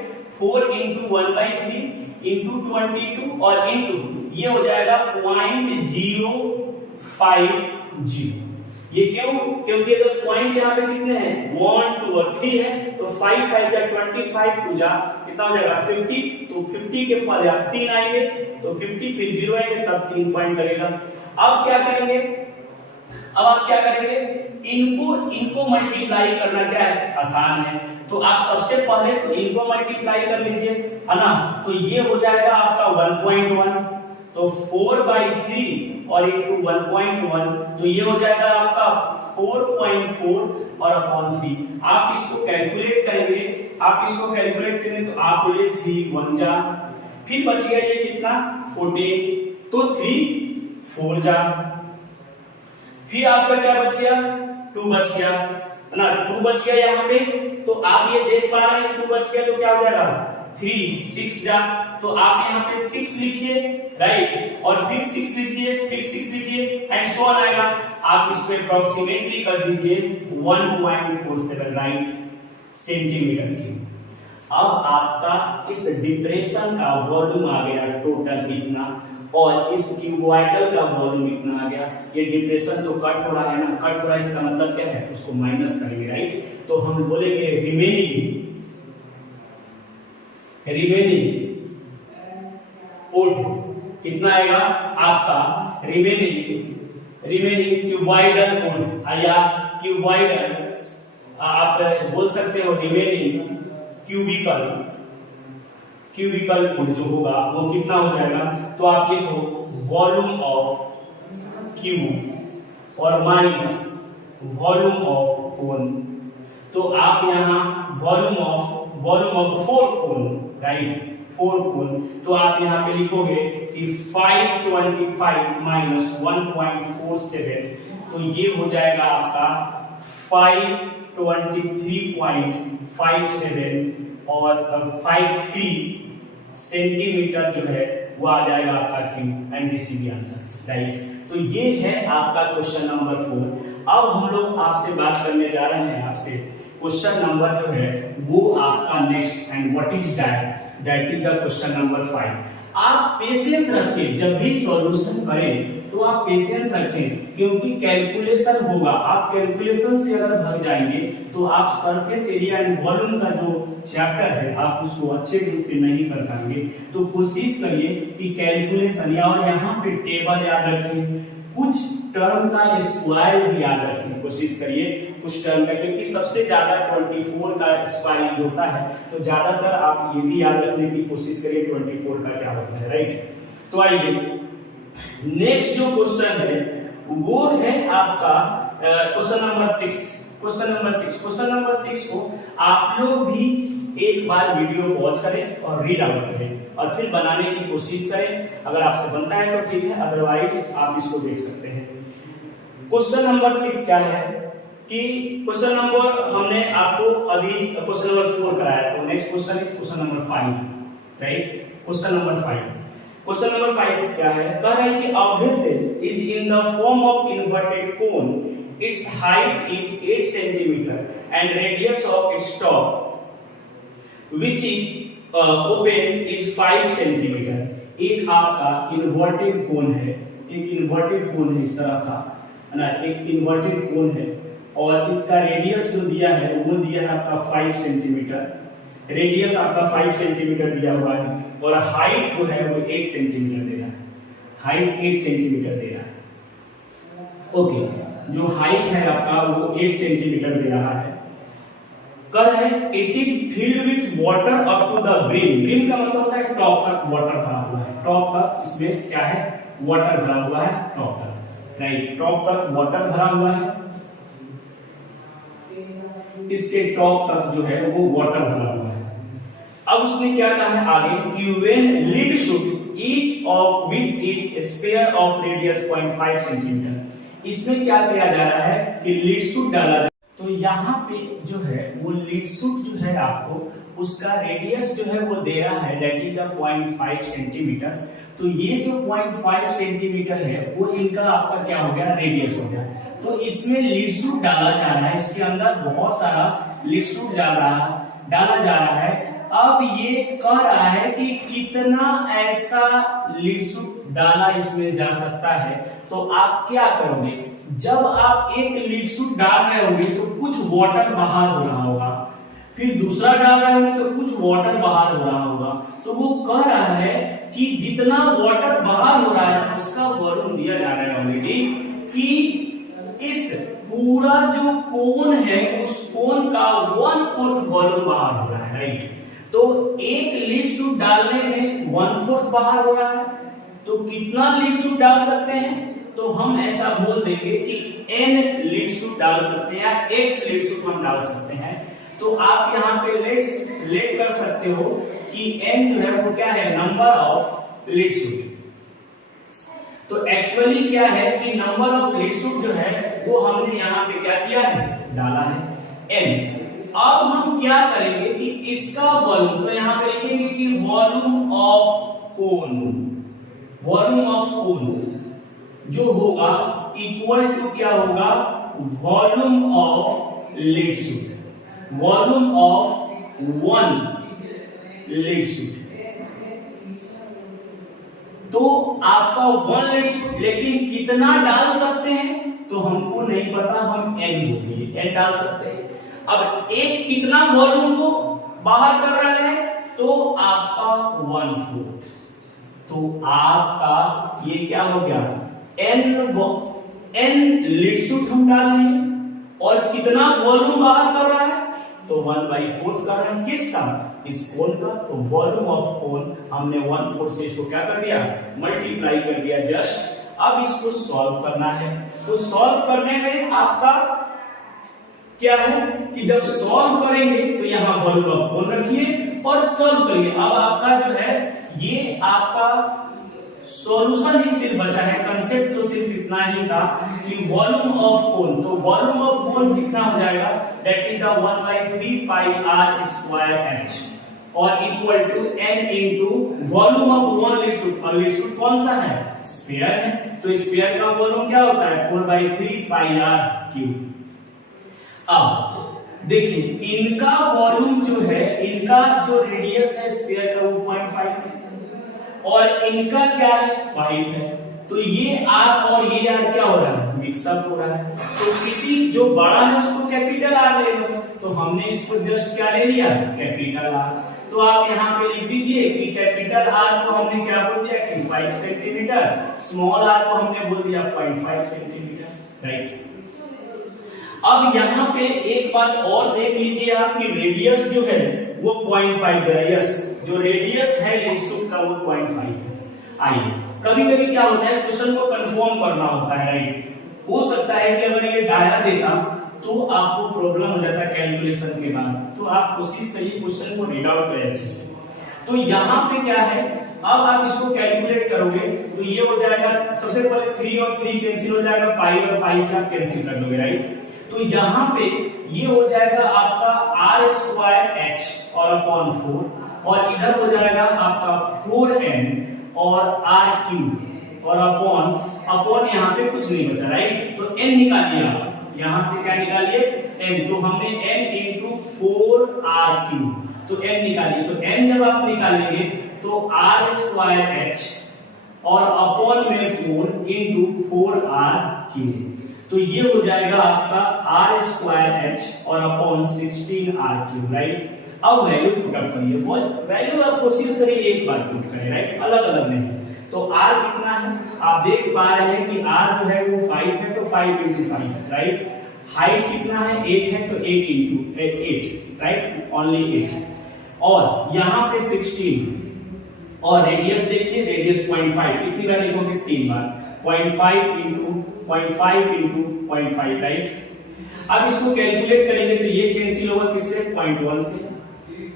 4 × 1/3 × 22 और इंटू ये हो जाएगा 0.050। ये क्यों? क्योंकि तो पॉइंट यहाँ पे कितने हैं 1 2 और 3 है, तो 5 5 या 25 टू जा कितना हो जाएगा 50, तो 50 के पहले आप 3 आएंगे तो 50 फिर 0 आएंगे तब 3 पॉइंट लगेगा। अब क्या करेंगे, अब आप क्या करेंगे, इनको मल्टीप्लाई करना क्या है आसान है, तो आप सबसे पहले तो इनको मल्टीप्लाई कर लीजिए है ना, तो ये हो जाएगा आपका 1.1, तो 4/3 और इंटू 1.1 तो ये हो जाएगा आपका 4.4 और अपॉन 3। आप इसको कैलकुलेट करेंगे, तो आप बोले 3 1 जा, फिर बच गया ये कितना 14, तो 3 4 जा, फिर आपका क्या बच गया 2 बच गया ना, 2 बच गया यहाँ पे, तो आप ये देख पा रहे हैं 2 बच गया तो क्या हो जाएगा 3 6 जा, तो आप यहाँ पे 6 लिखिए राइट, और फिर 6 लिखिए एंड सो ऑन आएगा। आप इसको अप्रोक्सीमेटली कर दीजिए 1.47 राइट सेंटीमीटर क्यूब। अब आपका इस डिप्रेशन का वॉल्यूम आ गया टोटल इतना, और इस क्यूबॉइडल का वॉल्यूम इतना आ गया। ये डिप्रेशन तो कट हो रहा है ना, कट हो रहा है इसका मतलब क्या है, उसको माइनस करेंगे राइट, तो हम बोलेंगे रिमेनिंग वुड कितना आएगा आपका रिमेनिंग क्यूबॉइडल वुड या क्यूबॉइडल, आप बोल सकते हो रिमेनिंग क्यूबिकल वुड जो होगा वो कितना हो जाएगा, तो आप लिखो वॉल्यूम ऑफ क्यूब और माइनस वॉल्यूम ऑफ कोन, तो आप यहाँ वॉल्यूम ऑफ 4 कोन राइट 4 कोन, तो आप यहाँ पे लिखोगे कि 525 माइनस 1.47, तो ये हो जाएगा आपका 523.57 और 53 सेंटीमीटर जो है वो आ जाएगा आपका cube, and this is the answer right. तो ये है आपका क्वेश्चन नंबर 4। अब हम लोग आपसे बात करने जा रहे हैं, आपसे क्वेश्चन नंबर जो है वो आपका next, and what is that is the question number 5। आप पेशेंस रखें, जब भी सॉल्यूशन करें तो आप पेशेंस रखें, क्योंकि कैलकुलेशन होगा, आप कैलकुलेशन से अगर भाग जाएंगे तो आप सरफेस एरिया एंड वॉल्यूम का जो चैप्टर है आप उसको अच्छे ढंग से नहीं कर पाएंगे। तो कोशिश करिए कि कैलकुलेशन या और यहाँ पे टेबल याद रखें, कुछ टर्म का स्क्वायर भी याद रखने की कोशिश करिए, कुछ टर्म का, क्योंकि सबसे ज्यादा 24 का स्क्वायर यूज होता है, तो ज्यादातर आप ये भी याद रखने की कोशिश करिए 24 का क्या होता है राइट। तो आइए नेक्स्ट जो क्वेश्चन है वो है आपका क्वेश्चन नंबर 6। क्वेश्चन नंबर 6 को आप लोग भी एक बार वीडियो पॉज करें और रीड आउट करें और फिर बनाने की कोशिश करें। अगर आपसे बनता है तो ठीक है, अदरवाइज आप इसको देख सकते हैं। क्वेश्चन नंबर 6 क्या है कि क्वेश्चन नंबर हमने आपको अभी क्वेश्चन नंबर 4 कराया, तो next question is question number 5 right. Question number 5 क्या है, कह रहा है कि a vessel is in the form of inverted cone, its height is 8 cm and radius of its top which is open is 5 cm। एक आपका inverted कोन है, इस तरह का ना, एक इन्वर्टेड कोन है और इसका रेडियस जो दिया है वो दिया है आपका 5 सेंटीमीटर, रेडियस आपका 5 सेंटीमीटर दिया हुआ है और हाइट जो है वो 8 सेंटीमीटर दे रहा है, हाइट 8 सेंटीमीटर दे रहा है। ओके, जो हाइट है आपका वो 8 सेंटीमीटर दे रहा है। कह है it is filled with water up to the brim. Brim का मतलब होता है टॉप तक वाटर भरा हुआ है, टॉप तक इसमें क्या है वाटर भरा हुआ है, टॉप तक राइट, टॉप तक वाटर भरा हुआ है, इसके टॉप तक जो है वो वाटर भरा हुआ है। अब उसने क्या कहा है आगे कि when lead shots each of which is sphere of radius 0.5 centimetre. इसमें क्या किया जा रहा है कि लिड शुड डाला, तो यहाँ पे जो है वो लीड शूट जो है आपको उसका रेडियस जो है वो दे रहा है दैट इज द 0.5 सेंटीमीटर। तो ये जो 0.5 सेंटीमीटर है वो इनका आपका क्या हो गया, रेडियस हो गया। तो इसमें लीड शूट डाला जा रहा है, इसके अंदर बहुत सारा लीड शूट डाला जा रहा है। अब ये कह रहा है कि कितना ऐसा लीड शूट डाला इसमें जा सकता है। तो आप क्या करोगे, जब आप एक लीड शूट डाल रहे होंगे तो कुछ वाटर बाहर हो रहा होगा, फिर दूसरा डाल रहे होंगे तो कुछ वाटर बाहर हो रहा होगा। तो वो कह रहा है कि जितना वाटर बाहर हो रहा है उसका वॉल्यूम दिया जा रहा है ऑलरेडी, कि इस पूरा जो कोन है उस कोन का 1/4 वॉल्यूम बाहर हो रहा है, राइट। तो एक लीड शूट डालने में 1/4 बाहर हो रहा है, तो कितना लीड शूट डाल सकते हैं, तो हम ऐसा बोल देंगे कि n लीड शूट डाल सकते हैं या x लीड शूट हम डाल सकते हैं। तो आप यहाँ पे लेट कर सकते हो कि n जो है वो क्या है, नंबर ऑफ लीड शूट। तो एक्चुअली क्या है कि नंबर ऑफ लीड शूट जो है वो हमने यहाँ पे क्या किया है, डाला है n। अब हम क्या करेंगे कि इसका वॉल्यूम, तो यहाँ पे लिखेंगे कि वॉल्यूम ऑफ कोन जो होगा इक्वल टू क्या होगा, volume of lead shoot, volume of 1 lead shoot. तो आपका 1 लीड शूट, लेकिन कितना डाल सकते हैं तो हमको नहीं पता, हम n बोलिए n डाल सकते हैं। अब एक कितना वॉल्यूम को बाहर कर रहा है, तो आपका 1/4, तो आपका ये क्या हो गया, n लीड शूट हम डाल रहे हैं और कितना वॉल्यूम बाहर कर रहा है, तो 1/4 कर रहा है, किसका, इस कोन का। तो वॉल्यूम ऑफ कोन हमने 1/4 से इसको क्या कर दिया, मल्टीप्लाई कर दिया जस्ट। अब इसको सॉल्व करना है, तो सॉल्व करने में आपका क्या है कि जब सॉल्व करेंगे तो यहाँ वॉल्यूम ऑफ कोन रखिए और सॉल्व करिए। अब आपका जो है ये आपका सॉल्यूशन ही सिर्फ बचा है, कंसेप्ट तो सिर्फ इतना ही था कि वॉल्यूम ऑफ कोन, तो वॉल्यूम ऑफ कोन कितना हो जाएगा, that is the 1/3 pi r square h और equal to n into volume of 1 lead shot. और लीड शूट कौन सा है, स्फीयर है, तो स्फीयर का वॉल्यूम क्या होता है, 4/3 पाई r क्यूब। अब देखिए इनका वॉल्यूम जो है, इनका जो रेडियस है स्फीयर का वो 0.5 है और इनका क्या है 5 है। तो ये r और ये r क्या हो रहा है, मिक्सअप हो रहा है। तो किसी जो बड़ा है उसको कैपिटल R ले लो, तो हमने इसको जस्ट क्या ले लिया, कैपिटल R। तो आप यहाँ पे लिख दीजिए कि कैपिटल R को हमने क्या बोल दिया कि 5 सेंटीमीटर, स्मॉल r को हमने बोल दिया 0.5 सेंटीमीटर, राइट। अब यहाँ पे एक बात और देख लीजिए आप कि रेडियस जो है वो 0.5 दे रहा है, यस, जो रेडियस है लीड शूट का वो 0.5 है। आइए कभी कभी क्या होता है, क्वेश्चन को कंफर्म करना होता है, राइट। हो सकता है कि अगर ये डाया देता तो आपको प्रॉब्लम हो जाता है कैलकुलेशन के बाद, तो आप कोशिश करिए क्वेश्चन को रीड आउट करें अच्छे से। तो यहाँ पे क्या है, अब आप इसको कैलकुलेट करोगे तो ये हो जाएगा, सबसे पहले 3 और 3 कैंसिल हो जाएगा, पाई और पाई से आप कैंसिल कर दोगे, राइट। तो यहाँ पे ये हो जाएगा आपका r स्क्वायर h और अपॉन 4 और इधर हो जाएगा आपका 4n और r क्यूब और अपॉन यहाँ पे कुछ नहीं बचा, राइट। तो n निकालिए आप, यहाँ से क्या निकालिए n, तो हमने n इंटू 4r क्यूब, तो n निकालिए। तो n जब आप निकालेंगे तो r स्क्वायर h और अपॉन में 4 इंटू 4r क्यूब, तो ये हो जाएगा आपका r स्क्वायर h और अपॉन 16r क्यूब, राइट। अब वैल्यू पुट अप करिए, वैल्यू आप कोशिश करिए एक बार पुट करें, राइट, अलग अलग नहीं। तो r कितना है, आप देख पा रहे हैं कि r जो है वो 5 है, तो 5 इंटू 5 है, राइट। हाइट कितना है, 8 है, तो 8 इंटू 8, राइट, ओनली 8। और यहाँ पे 16 और रेडियस देखिए, रेडियस 0.5, कितनी बार लिखोगे, 3 बार, 0.5 इंटू 0.5, राइट। अब इसको कैलकुलेट करेंगे तो ये कैंसिल होगा किससे, 0.1 से,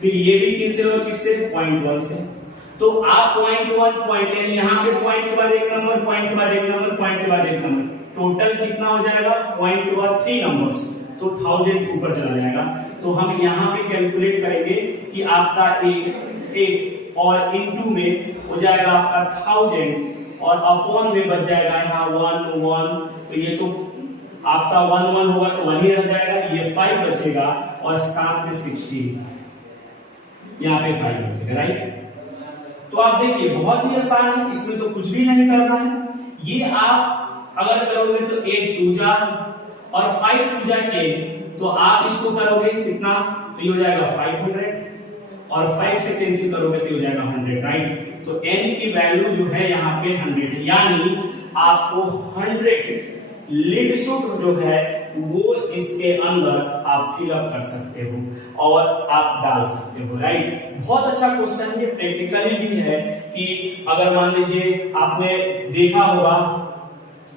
फिर ये भी कैंसिल होगा किससे, 0.1 से। तो आप 0.1 0.1 यहाँ पे पॉइंट के बाद एक नंबर, पॉइंट के बाद एक नंबर, पॉइंट के बाद एक नंबर, टोटल कितना हो जाएगा, पॉइंट के बाद 3 नंबर्स, तो 1000 ऊपर चला जाएगा। तो हम यहाँ पे कैलकुलेट करेंगे कि आपका एक और इनटू में हो जाएगा आपका 1000 और अपॉन में बच जाएगा यहाँ 1 तो ये तो आपका 1 होगा तो 1 ही रह जाएगा, ये 5 बचेगा और साथ में 16 यहाँ पे 5 बचेगा, राइट। तो आप देखिए बहुत ही आसान है, इसमें तो कुछ भी नहीं करना है। ये आप अगर करोगे तो 8 2 जा और 5 2 जा 10, तो आप इसको करोगे कितना, तो ये हो जाएगा 500 और 5 से 10 से करोगे तो हो जाएगा 100, राइट। तो n की वैल्यू जो है यहाँ पे 100, यानी आपको 100 लीड सूत्र जो है वो इसके अंदर आप फिलअप कर सकते हो और आप डाल सकते हो, राइट। बहुत अच्छा क्वेश्चन है, प्रैक्टिकली भी है कि अगर मान लीजिए आपने देखा होगा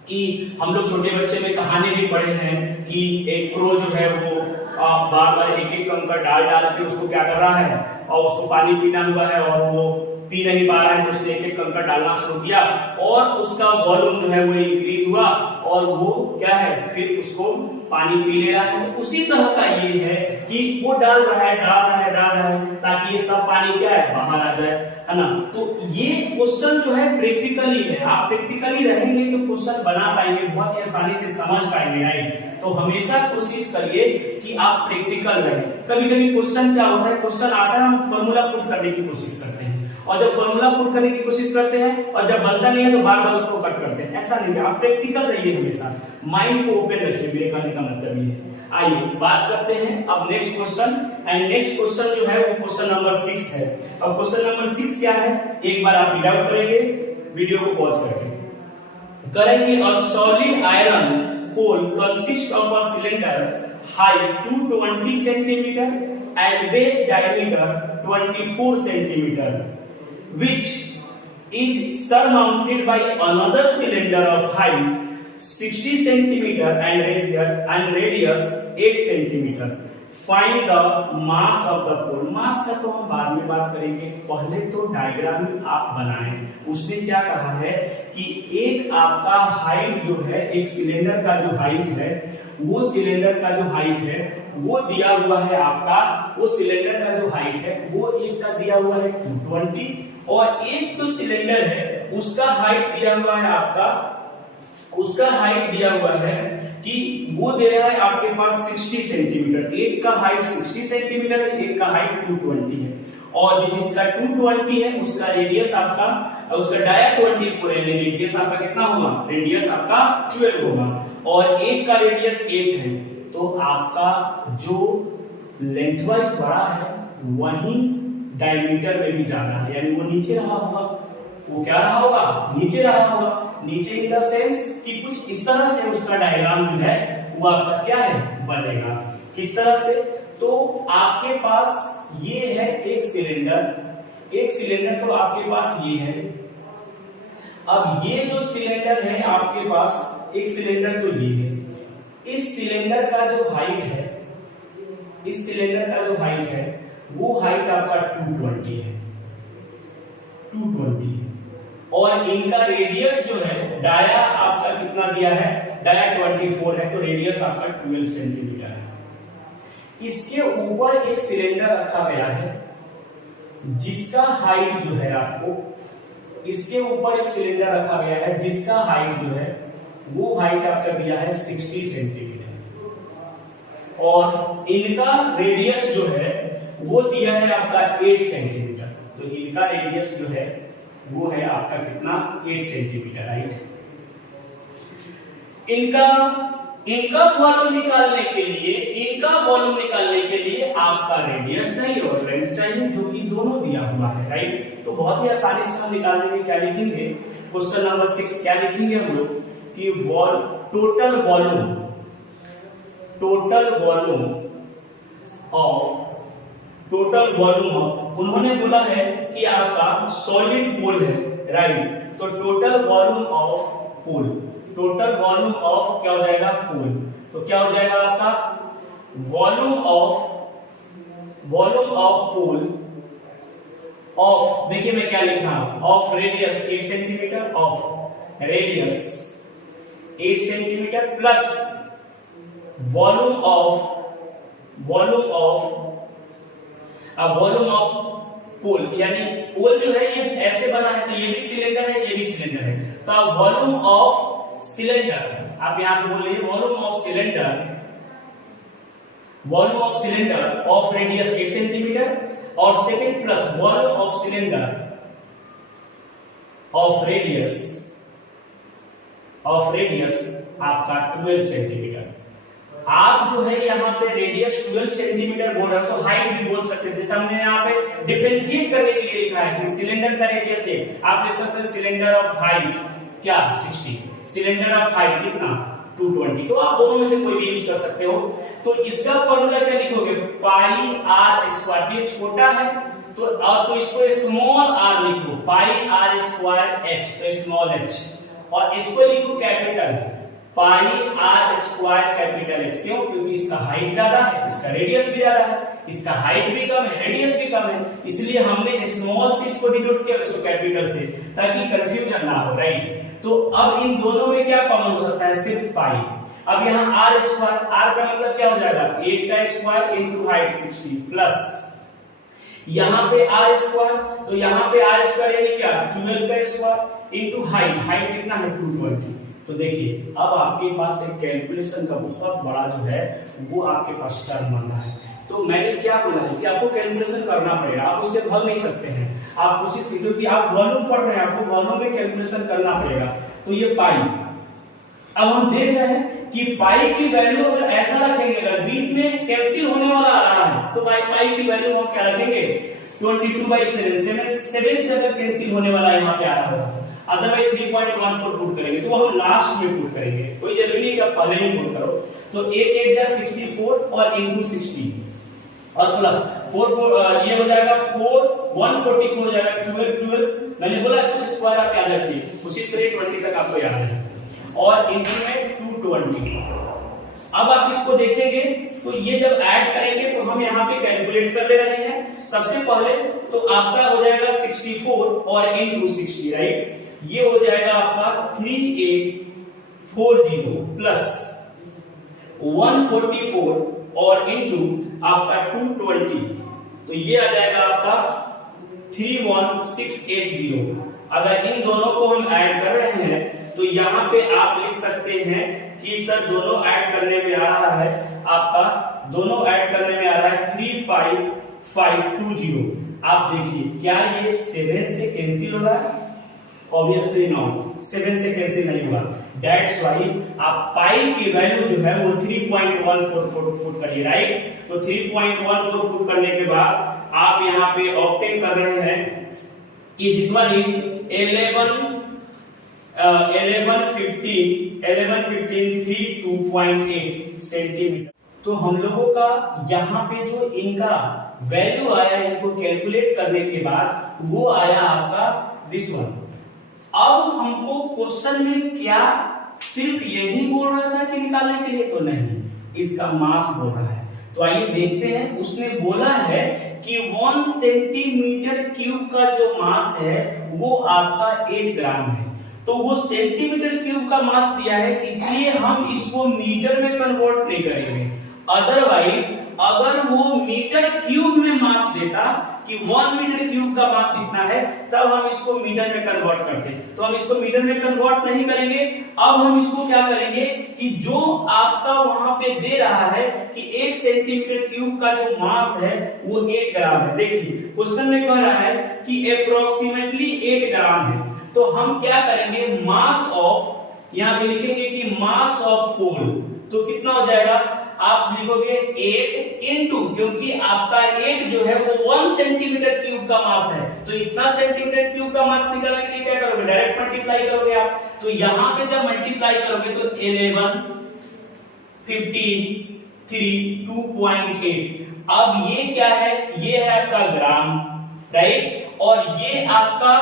कि हम लोग छोटे बच्चे में कहानी भी पढ़े हैं कि एक क्रो जो है वो बार बार एक एक कंकड़ डाल डाल के उसको क्या कर रहा है और उसको पानी पीना हुआ है और वो पी नहीं पा रहा है, तो उसने एक एक कंकड़ डालना शुरू किया और उसका वॉल्यूम जो है वो इंक्रीज हुआ और वो क्या है फिर उसको पानी पी ले रहा है। तो उसी तरह का ये है कि वो डाल रहा है ताकि ये सब पानी क्या है बाहर आ जाए, है ना। तो ये क्वेश्चन जो है प्रैक्टिकली है, आप प्रैक्टिकली रहेंगे तो क्वेश्चन बना पाएंगे, बहुत ही आसानी से समझ पाएंगे, राइट। तो हमेशा कोशिश करिए कि आप प्रैक्टिकल रहें। कभी कभी क्वेश्चन क्या होता है, क्वेश्चन आता है हम फॉर्मूला पुट करने की कोशिश करते हैं और जब फॉर्मूला पुट करने की कोशिश करते हैं और जब बनता नहीं है तो बार बार उसको कट करते हैं, ऐसा नहीं है। आप प्रैक्टिकल रहिए, हमेशा माइंड को ओपन रखिए, मेरे कहने का मतलब ये है। आइए बात करते हैं अब next question, and next question जो है वो क्वेश्चन नंबर 6 है। अब क्वेश्चन नंबर 6 क्या है, एक बार आप रीड आउट करेंगे वीडियो को पॉज करके करेंगे। A solid iron pole consist of a cylinder height 220 centimetre and base diameter 24 centimetre which is surmounted by another cylinder of height 60 centimeter and radius 8 centimeter. Find the mass of the pole. मास का तो हम बाद में बात करेंगे, पहले तो diagram आप बनाएं। उसने क्या कहा है कि एक आपका हाइट जो है, एक सिलेंडर का जो हाइट है, वो सिलेंडर का जो हाइट है वो दिया हुआ है आपका, वो सिलेंडर का जो हाइट है वो एक का दिया हुआ है 220 और एक जो सिलेंडर है उसका हाइट दिया हुआ है आपका, उसका हाइट दिया हुआ है कि वो दे रहा है आपके पास 60 सेंटीमीटर। एक का हाइट 60 सेंटीमीटर है, एक का हाइट 220 है और जिसका 220 है उसका रेडियस आपका, उसका डाया 24 है, रेडियस आपका कितना होगा, रेडियस आपका 12 होगा और एक का रेडियस 8 है। तो आपका जो लेंथवाइज बड़ा है वही डायमीटर में भी ज्यादा है, यानी वो नीचे रहा होगा, वो क्या रहा होगा, नीचे रहा होगा। नीचे इन द सेंस कि कुछ इस तरह से उसका डायग्राम जो है वो आपका क्या है बनेगा, किस तरह से। तो आपके पास ये है एक सिलेंडर तो आपके पास ये है। अब ये जो सिलेंडर है आपके पास, एक सिलेंडर तो ये है, इस सिलेंडर का जो हाइट है, इस सिलेंडर का जो हाइट है वो हाइट आपका 220 है, 220 और इनका रेडियस जो है डाया आपका कितना दिया है, डाया 24 है तो रेडियस आपका 12 सेंटीमीटर है। इसके ऊपर एक सिलेंडर रखा गया है जिसका हाइट जो है आपको, इसके ऊपर एक सिलेंडर रखा गया है जिसका हाइट जो है वो हाइट आपका दिया है 60 सेंटीमीटर और इनका रेडियस जो है वो दिया है आपका 8 सेंटीमीटर। तो इनका रेडियस जो है वो है आपका कितना, 8 सेंटीमीटर, राइट। इनका वॉल्यूम निकालने के लिए आपका रेडियस चाहिए और लेंथ चाहिए, जो कि दोनों दिया हुआ है, राइट। तो बहुत ही आसानी से हम निकाल देंगे। क्या लिखेंगे, क्वेश्चन नंबर 6 क्या लिखेंगे हम लोग कि टोटल वॉल्यूम ऑफ, उन्होंने बोला है कि आपका सॉलिड पोल है, राइट। तो total volume of pole, total volume of क्या हो जाएगा, पोल। तो क्या हो जाएगा आपका वॉल्यूम ऑफ पोल ऑफ, देखिए मैं क्या लिख रहा हूं, of radius 8 centimetre, of radius 8 centimetre plus volume of pole, यानी पोल जो है ये ऐसे बना है तो ये भी सिलेंडर है, ये भी सिलेंडर है, तो आप वॉल्यूम ऑफ सिलेंडर, आप यहां पे बोलिए volume of cylinder of radius 8 centimetre, और second plus volume of cylinder of radius आपका 12 सेंटीमीटर। आप जो है यहाँ पे रेडियस 12 सेंटीमीटर बोल रहे हो तो हाइट भी बोल सकते थे। हमने यहाँ पे डिफरेंशिएट करने के लिए लिखा है कि सिलेंडर का रेडियस है, आप देख सकते हैं सिलेंडर ऑफ हाइट क्या 60, सिलेंडर ऑफ हाइट कितना 220, तो आप दोनों में से कोई भी यूज कर सकते हो। तो इसका फॉर्मूला क्या लिखोगे, पाई आर स्क्वायर, ये छोटा है तो इसको स्मॉल आर लिखो, पाई आर स्क्वायर एच, तो स्मॉल एच, और इसको लिखो capital pi r square capital h. क्यों? क्योंकि इसका हाइट ज्यादा है, इसका रेडियस भी ज्यादा है, इसका हाइट भी कम है, रेडियस भी कम है, इसलिए हमने स्मॉल से इसको डिनोट किया उसको कैपिटल से, ताकि कंफ्यूजन ना हो, राइट। तो अब इन दोनों में क्या कॉमन हो सकता है, सिर्फ पाई। अब यहाँ आर स्क्वायर, आर का मतलब क्या हो जाएगा 8 का स्क्वायर इनटू हाइट 60 प्लस यहाँ पे आर स्क्वायर, तो यहाँ पे आर स्क्वायर यानी क्या 12 का स्क्वायर इनटू हाइट, हाइट कितना है 220। तो देखिए अब आपके पास एक कैलकुलेशन का बहुत बड़ा जो है वो आपके पास टर्म बन रहा है। तो मैंने क्या बोला है कि आपको कैलकुलेशन करना पड़ेगा, आप उससे भाग नहीं सकते हैं, आप कोशिश कीजिए, क्योंकि आप वॉल्यूम पढ़ रहे हैं, आपको वॉल्यूम में कैलकुलेशन करना पड़ेगा। तो ये पाई, अब हम देख रहे हैं कि पाई की वैल्यू अगर ऐसा रखेंगे, अगर बीच में कैंसिल होने वाला आ रहा है तो पाई की वैल्यू हम क्या रखेंगे 22/7 से अगर कैंसिल होने वाला यहाँ पे आ रहा होगा, अदरवाइज 3.14 पुट करेंगे, तो हम लास्ट में पुट करेंगे, कोई जरूरी नहीं कि आप पहले ही पुट करो। तो 8 8 64 और इनटू 60 और प्लस 4 ये हो जाएगा 4 140 हो जाएगा 12 मैंने बोला कुछ स्क्वायर आप याद रखिए, कोशिश करिए 20 तक आपको याद है, और इनटू में 220। अब आप इसको देखेंगे तो ये जब ऐड करेंगे तो हम यहाँ पे कैलकुलेट कर ले रहे हैं। सबसे पहले तो आपका हो जाएगा 64 और इनटू 60, राइट, ये हो जाएगा आपका 3840 प्लस 144 और इनटू आपका 220, तो ये आ जाएगा आपका 31680। अगर इन दोनों को हम ऐड कर रहे हैं तो यहाँ पे आप लिख सकते हैं कि सर दोनों ऐड करने में आ रहा है आपका, दोनों ऐड करने में आ रहा है 35520। आप देखिए क्या ये 7 से कैंसिल हो रहा है, ऑब्वियसली नॉट, 7 से कैंसिल नहीं हुआ, दैट्स व्हाई आप पाई की वैल्यू जो है वो 3.14 पुट करिए, राइट। तो 3.14 पुट करने के बाद आप यहाँ पे ऑब्टेन कर रहे हैं कि दिस वन इज 1115 सेंटीमीटर। तो हम लोगों का यहाँ पे जो इनका वैल्यू आया, इनको कैलकुलेट करने के बाद वो आया आपका दिस वन। अब हमको क्वेश्चन में क्या सिर्फ यही बोल रहा था कि निकालने के लिए, तो नहीं, इसका मास बोल रहा है। तो आइए देखते हैं, उसने बोला है कि 1 सेंटीमीटर क्यूब का जो मास है वो आपका 8 ग्राम है। तो वो सेंटीमीटर क्यूब का मास दिया है, इसलिए हम इसको मीटर में कन्वर्ट नहीं करेंगे। अदरवाइज अगर वो मीटर क्यूब में मास देता कि 1 मीटर क्यूब का मास इतना है, तब हम इसको मीटर में कन्वर्ट करते, तो हम इसको मीटर में कन्वर्ट नहीं करेंगे। अब हम इसको क्या करेंगे कि जो आपका वहां पे दे रहा है कि 1 सेंटीमीटर क्यूब का जो मास है वो 8 ग्राम है। देखिए क्वेश्चन में कह रहा है कि अप्रोक्सीमेटली 8 ग्राम है, तो हम क्या करेंगे मास ऑफ, यहां पे लिखेंगे कि मास ऑफ पोल, तो कितना हो जाएगा, आप लिखोगे 8 इंटू, क्योंकि आपका 8 जो है वो 1 सेंटीमीटर क्यूब का मास है, तो इतना सेंटीमीटर क्यूब का मास निकालने के लिए क्या करोगे, डायरेक्ट मल्टीप्लाई करोगे आप। तो यहां पे जब मल्टीप्लाई करोगे तो 11 15 3 2.8। अब ये क्या है, ये है आपका ग्राम, राइट, और ये आपका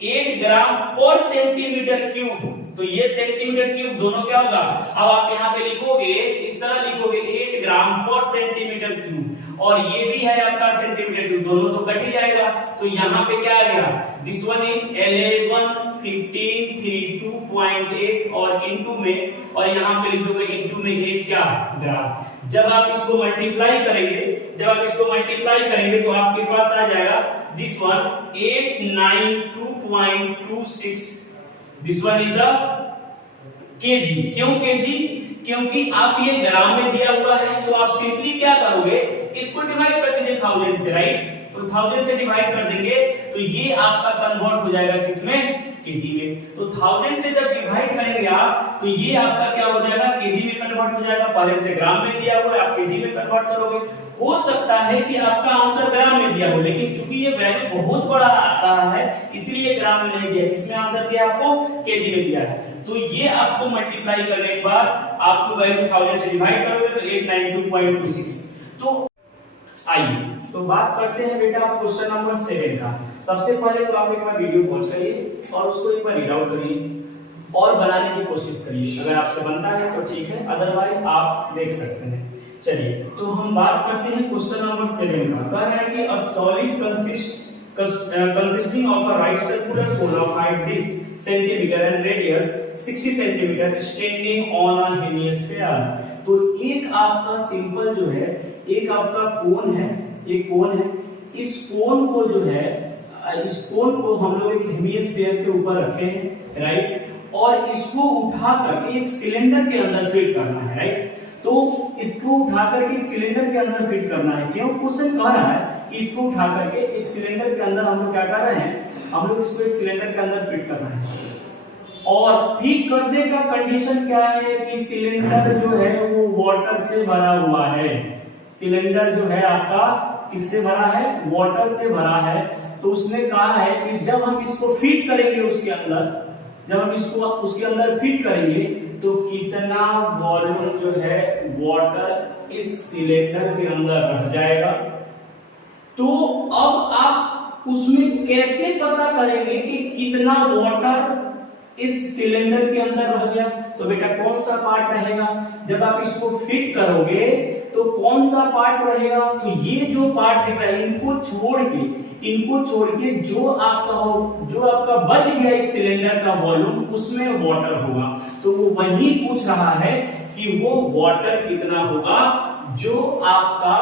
8 ग्राम पर सेंटीमीटर क्यूब। तो ये सेंटीमीटर क्यूब दोनों क्या होगा, अब आप यहाँ पे लिखोगे, इस तरह लिखोगे 8 ग्राम पर सेंटीमीटर क्यूब, और ये भी है आपका सेंटीमीटर क्यूब, दोनों तो कट ही जाएगा। तो यहाँ पे क्या आ गया, दिस वन इज 11 15 32.8 और इनटू में, और यहाँ पे लिख दोगे इनटू में 8 क्या ग्राम। जब आप इसको मल्टीप्लाई करेंगे तो आपके पास आ जाएगा this one 892.26। This one is the KG. क्यों केजी? क्योंकि आप ये ग्राम में दिया हुआ है, तो आप सिंपली क्या करोगे, इसको डिवाइड कर दीजिए 1000 से, राइट। तो 1000 से डिवाइड कर देंगे तो ये आपका कन्वर्ट हो जाएगा किसमें, केजी में। तो 1000 से जब डिवाइड करेंगे आप, तो ये आपका क्या हो जाएगा, केजी में कन्वर्ट हो जाएगा। पहले से ग्राम में दिया हुआ है, आप केजी में कन्वर्ट करोगे। हो सकता है कि आपका आंसर ग्राम में दिया हो, लेकिन चूंकि ये वैल्यू बहुत बड़ा आता है इसलिए ग्राम में नहीं दिया, किसमें आंसर दिया आपको, केजी में दिया है। तो ये आपको मल्टीप्लाई करने के बाद आपको वैल्यू 1000 से डिवाइड करोगे तो 892.26। तो आइए तो बात करते हैं बेटा आप क्वेश्चन नंबर 7 का। सबसे पहले तो आप एक बार वीडियो पॉज करिए और उसको एक बार रीड आउट करिए और बनाने की कोशिश करिए। अगर आपसे बनता है तो ठीक है, अदरवाइज आप देख सकते हैं। चलिए तो हम बात करते हैं क्वेश्चन नंबर 7 का। कह रहा है कि a solid consisting of a right circular cone of height this centimeter and radius 60 centimeter standing on a hemisphere। तो एक आपका सिंपल जो है, एक आपका कोन है, एक कोन है, इस कोन को जो है, इस कोन को हम लोग एक हेमिस्फीयर के ऊपर रखे हैं, राइट, और इसको उठा करके एक सिलेंडर के अंदर फिट करना है, राइट। तो इसको उठा करके एक सिलेंडर के अंदर फिट करना है। क्यों? क्वेश्चन कह रहा है कि इसको उठा करके एक सिलेंडर के अंदर हम लोग क्या कर रहे हैं, हम लोग इसको एक सिलेंडर के अंदर फिट करना है। और फिट करने का कंडीशन क्या है कि सिलेंडर जो है वो वाटर से भरा हुआ है। सिलेंडर जो है आपका किससे भरा है, वाटर से भरा है। तो उसने कहा है कि जब हम इसको फिट करेंगे उसके अंदर, जब हम इसको उसके अंदर फिट करेंगे तो कितना वॉल्यूम जो है वाटर इस सिलेंडर के अंदर रह जाएगा। तो अब आप उसमें कैसे पता करेंगे कि कितना वाटर इस सिलेंडर के अंदर रह गया। तो बेटा कौन सा पार्ट रहेगा, जब आप इसको फिट करोगे तो कौन सा पार्ट रहेगा, तो ये जो पार्ट दिख रहा है इनको छोड़ के जो आपका बच गया इस सिलेंडर का वॉल्यूम उसमें वाटर होगा। तो वो वही पूछ रहा है कि वो वाटर कितना होगा जो आपका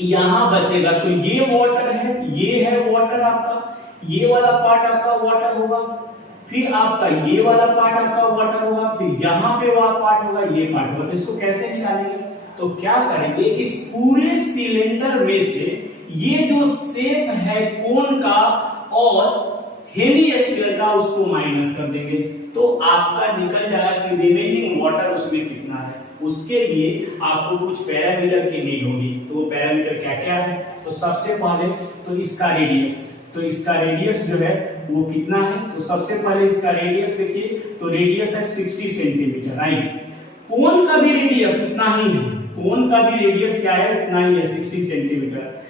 यहां बचेगा। तो ये वाटर है, ये है वाटर आपका, ये वाला पार्ट आपका वाटर होगा, फिर आपका ये वाला पार्ट आपका वाटर होगा, फिर यहाँ पे वाला पार्ट होगा, ये पार्ट होगा। तो इसको कैसे निकालेंगे, तो क्या करेंगे, इस पूरे सिलेंडर में से ये जो शेप है कोन का और हेमिस्फीयर का उसको माइनस कर देंगे। तो आपका निकल जाएगा कि रिमेनिंग वाटर उसमें कितना है। उसके लिए आपको कुछ पैरामीटर की नीड होगी। तो वो पैरामीटर क्या क्या है, तो सबसे पहले तो इसका रेडियस जो है वो कितना है। तो सबसे पहले इसका रेडियस देखिए, तो रेडियस है 60 सेंटीमीटर, राइट। कोन का भी रेडियस उतना ही है, कोन का भी रेडियस क्या है, उतना ही है 60 सेंटीमीटर।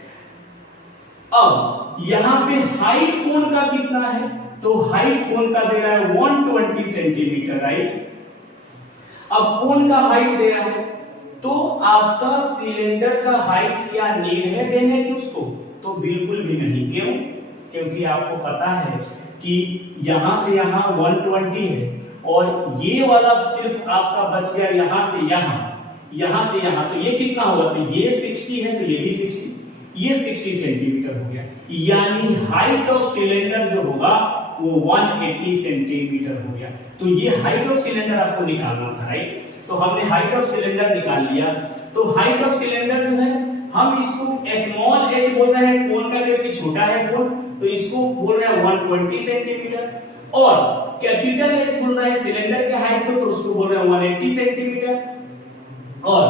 अब यहां पे हाइट कोन का कितना है, तो हाइट कोन का दे रहा है 120 सेंटीमीटर, राइट। अब कोन का हाइट दे रहा है, तो आपका सिलेंडर का हाइट क्या नीड है देने की उसको, तो बिल्कुल भी नहीं। क्यों? क्योंकि आपको पता है कि यहां से यहां 120 है और ये वाला सिर्फ आपका बच गया यहां से यहां, तो ये कितना होगा, तो ये 60 है तो ये भी 60, ये 60 सेंटीमीटर हो गया। यानी हाइट ऑफ सिलेंडर जो होगा वो 180 सेंटीमीटर हो गया। तो ये हाइट ऑफ सिलेंडर आपको निकालना था, राइट। तो हमने हाइट ऑफ सिलेंडर निकाल लिया। तो हाइट ऑफ सिलेंडर जो है हम इसको स्मॉल h बोल रहे हैं, कोन का क्योंकि छोटा है कोन, तो इसको बोल रहे हैं 120 सेंटीमीटर, और कैपिटल H बोल रहा है सिलेंडर के हाइट को, तो उसको बोल रहे हैं 180 सेंटीमीटर। और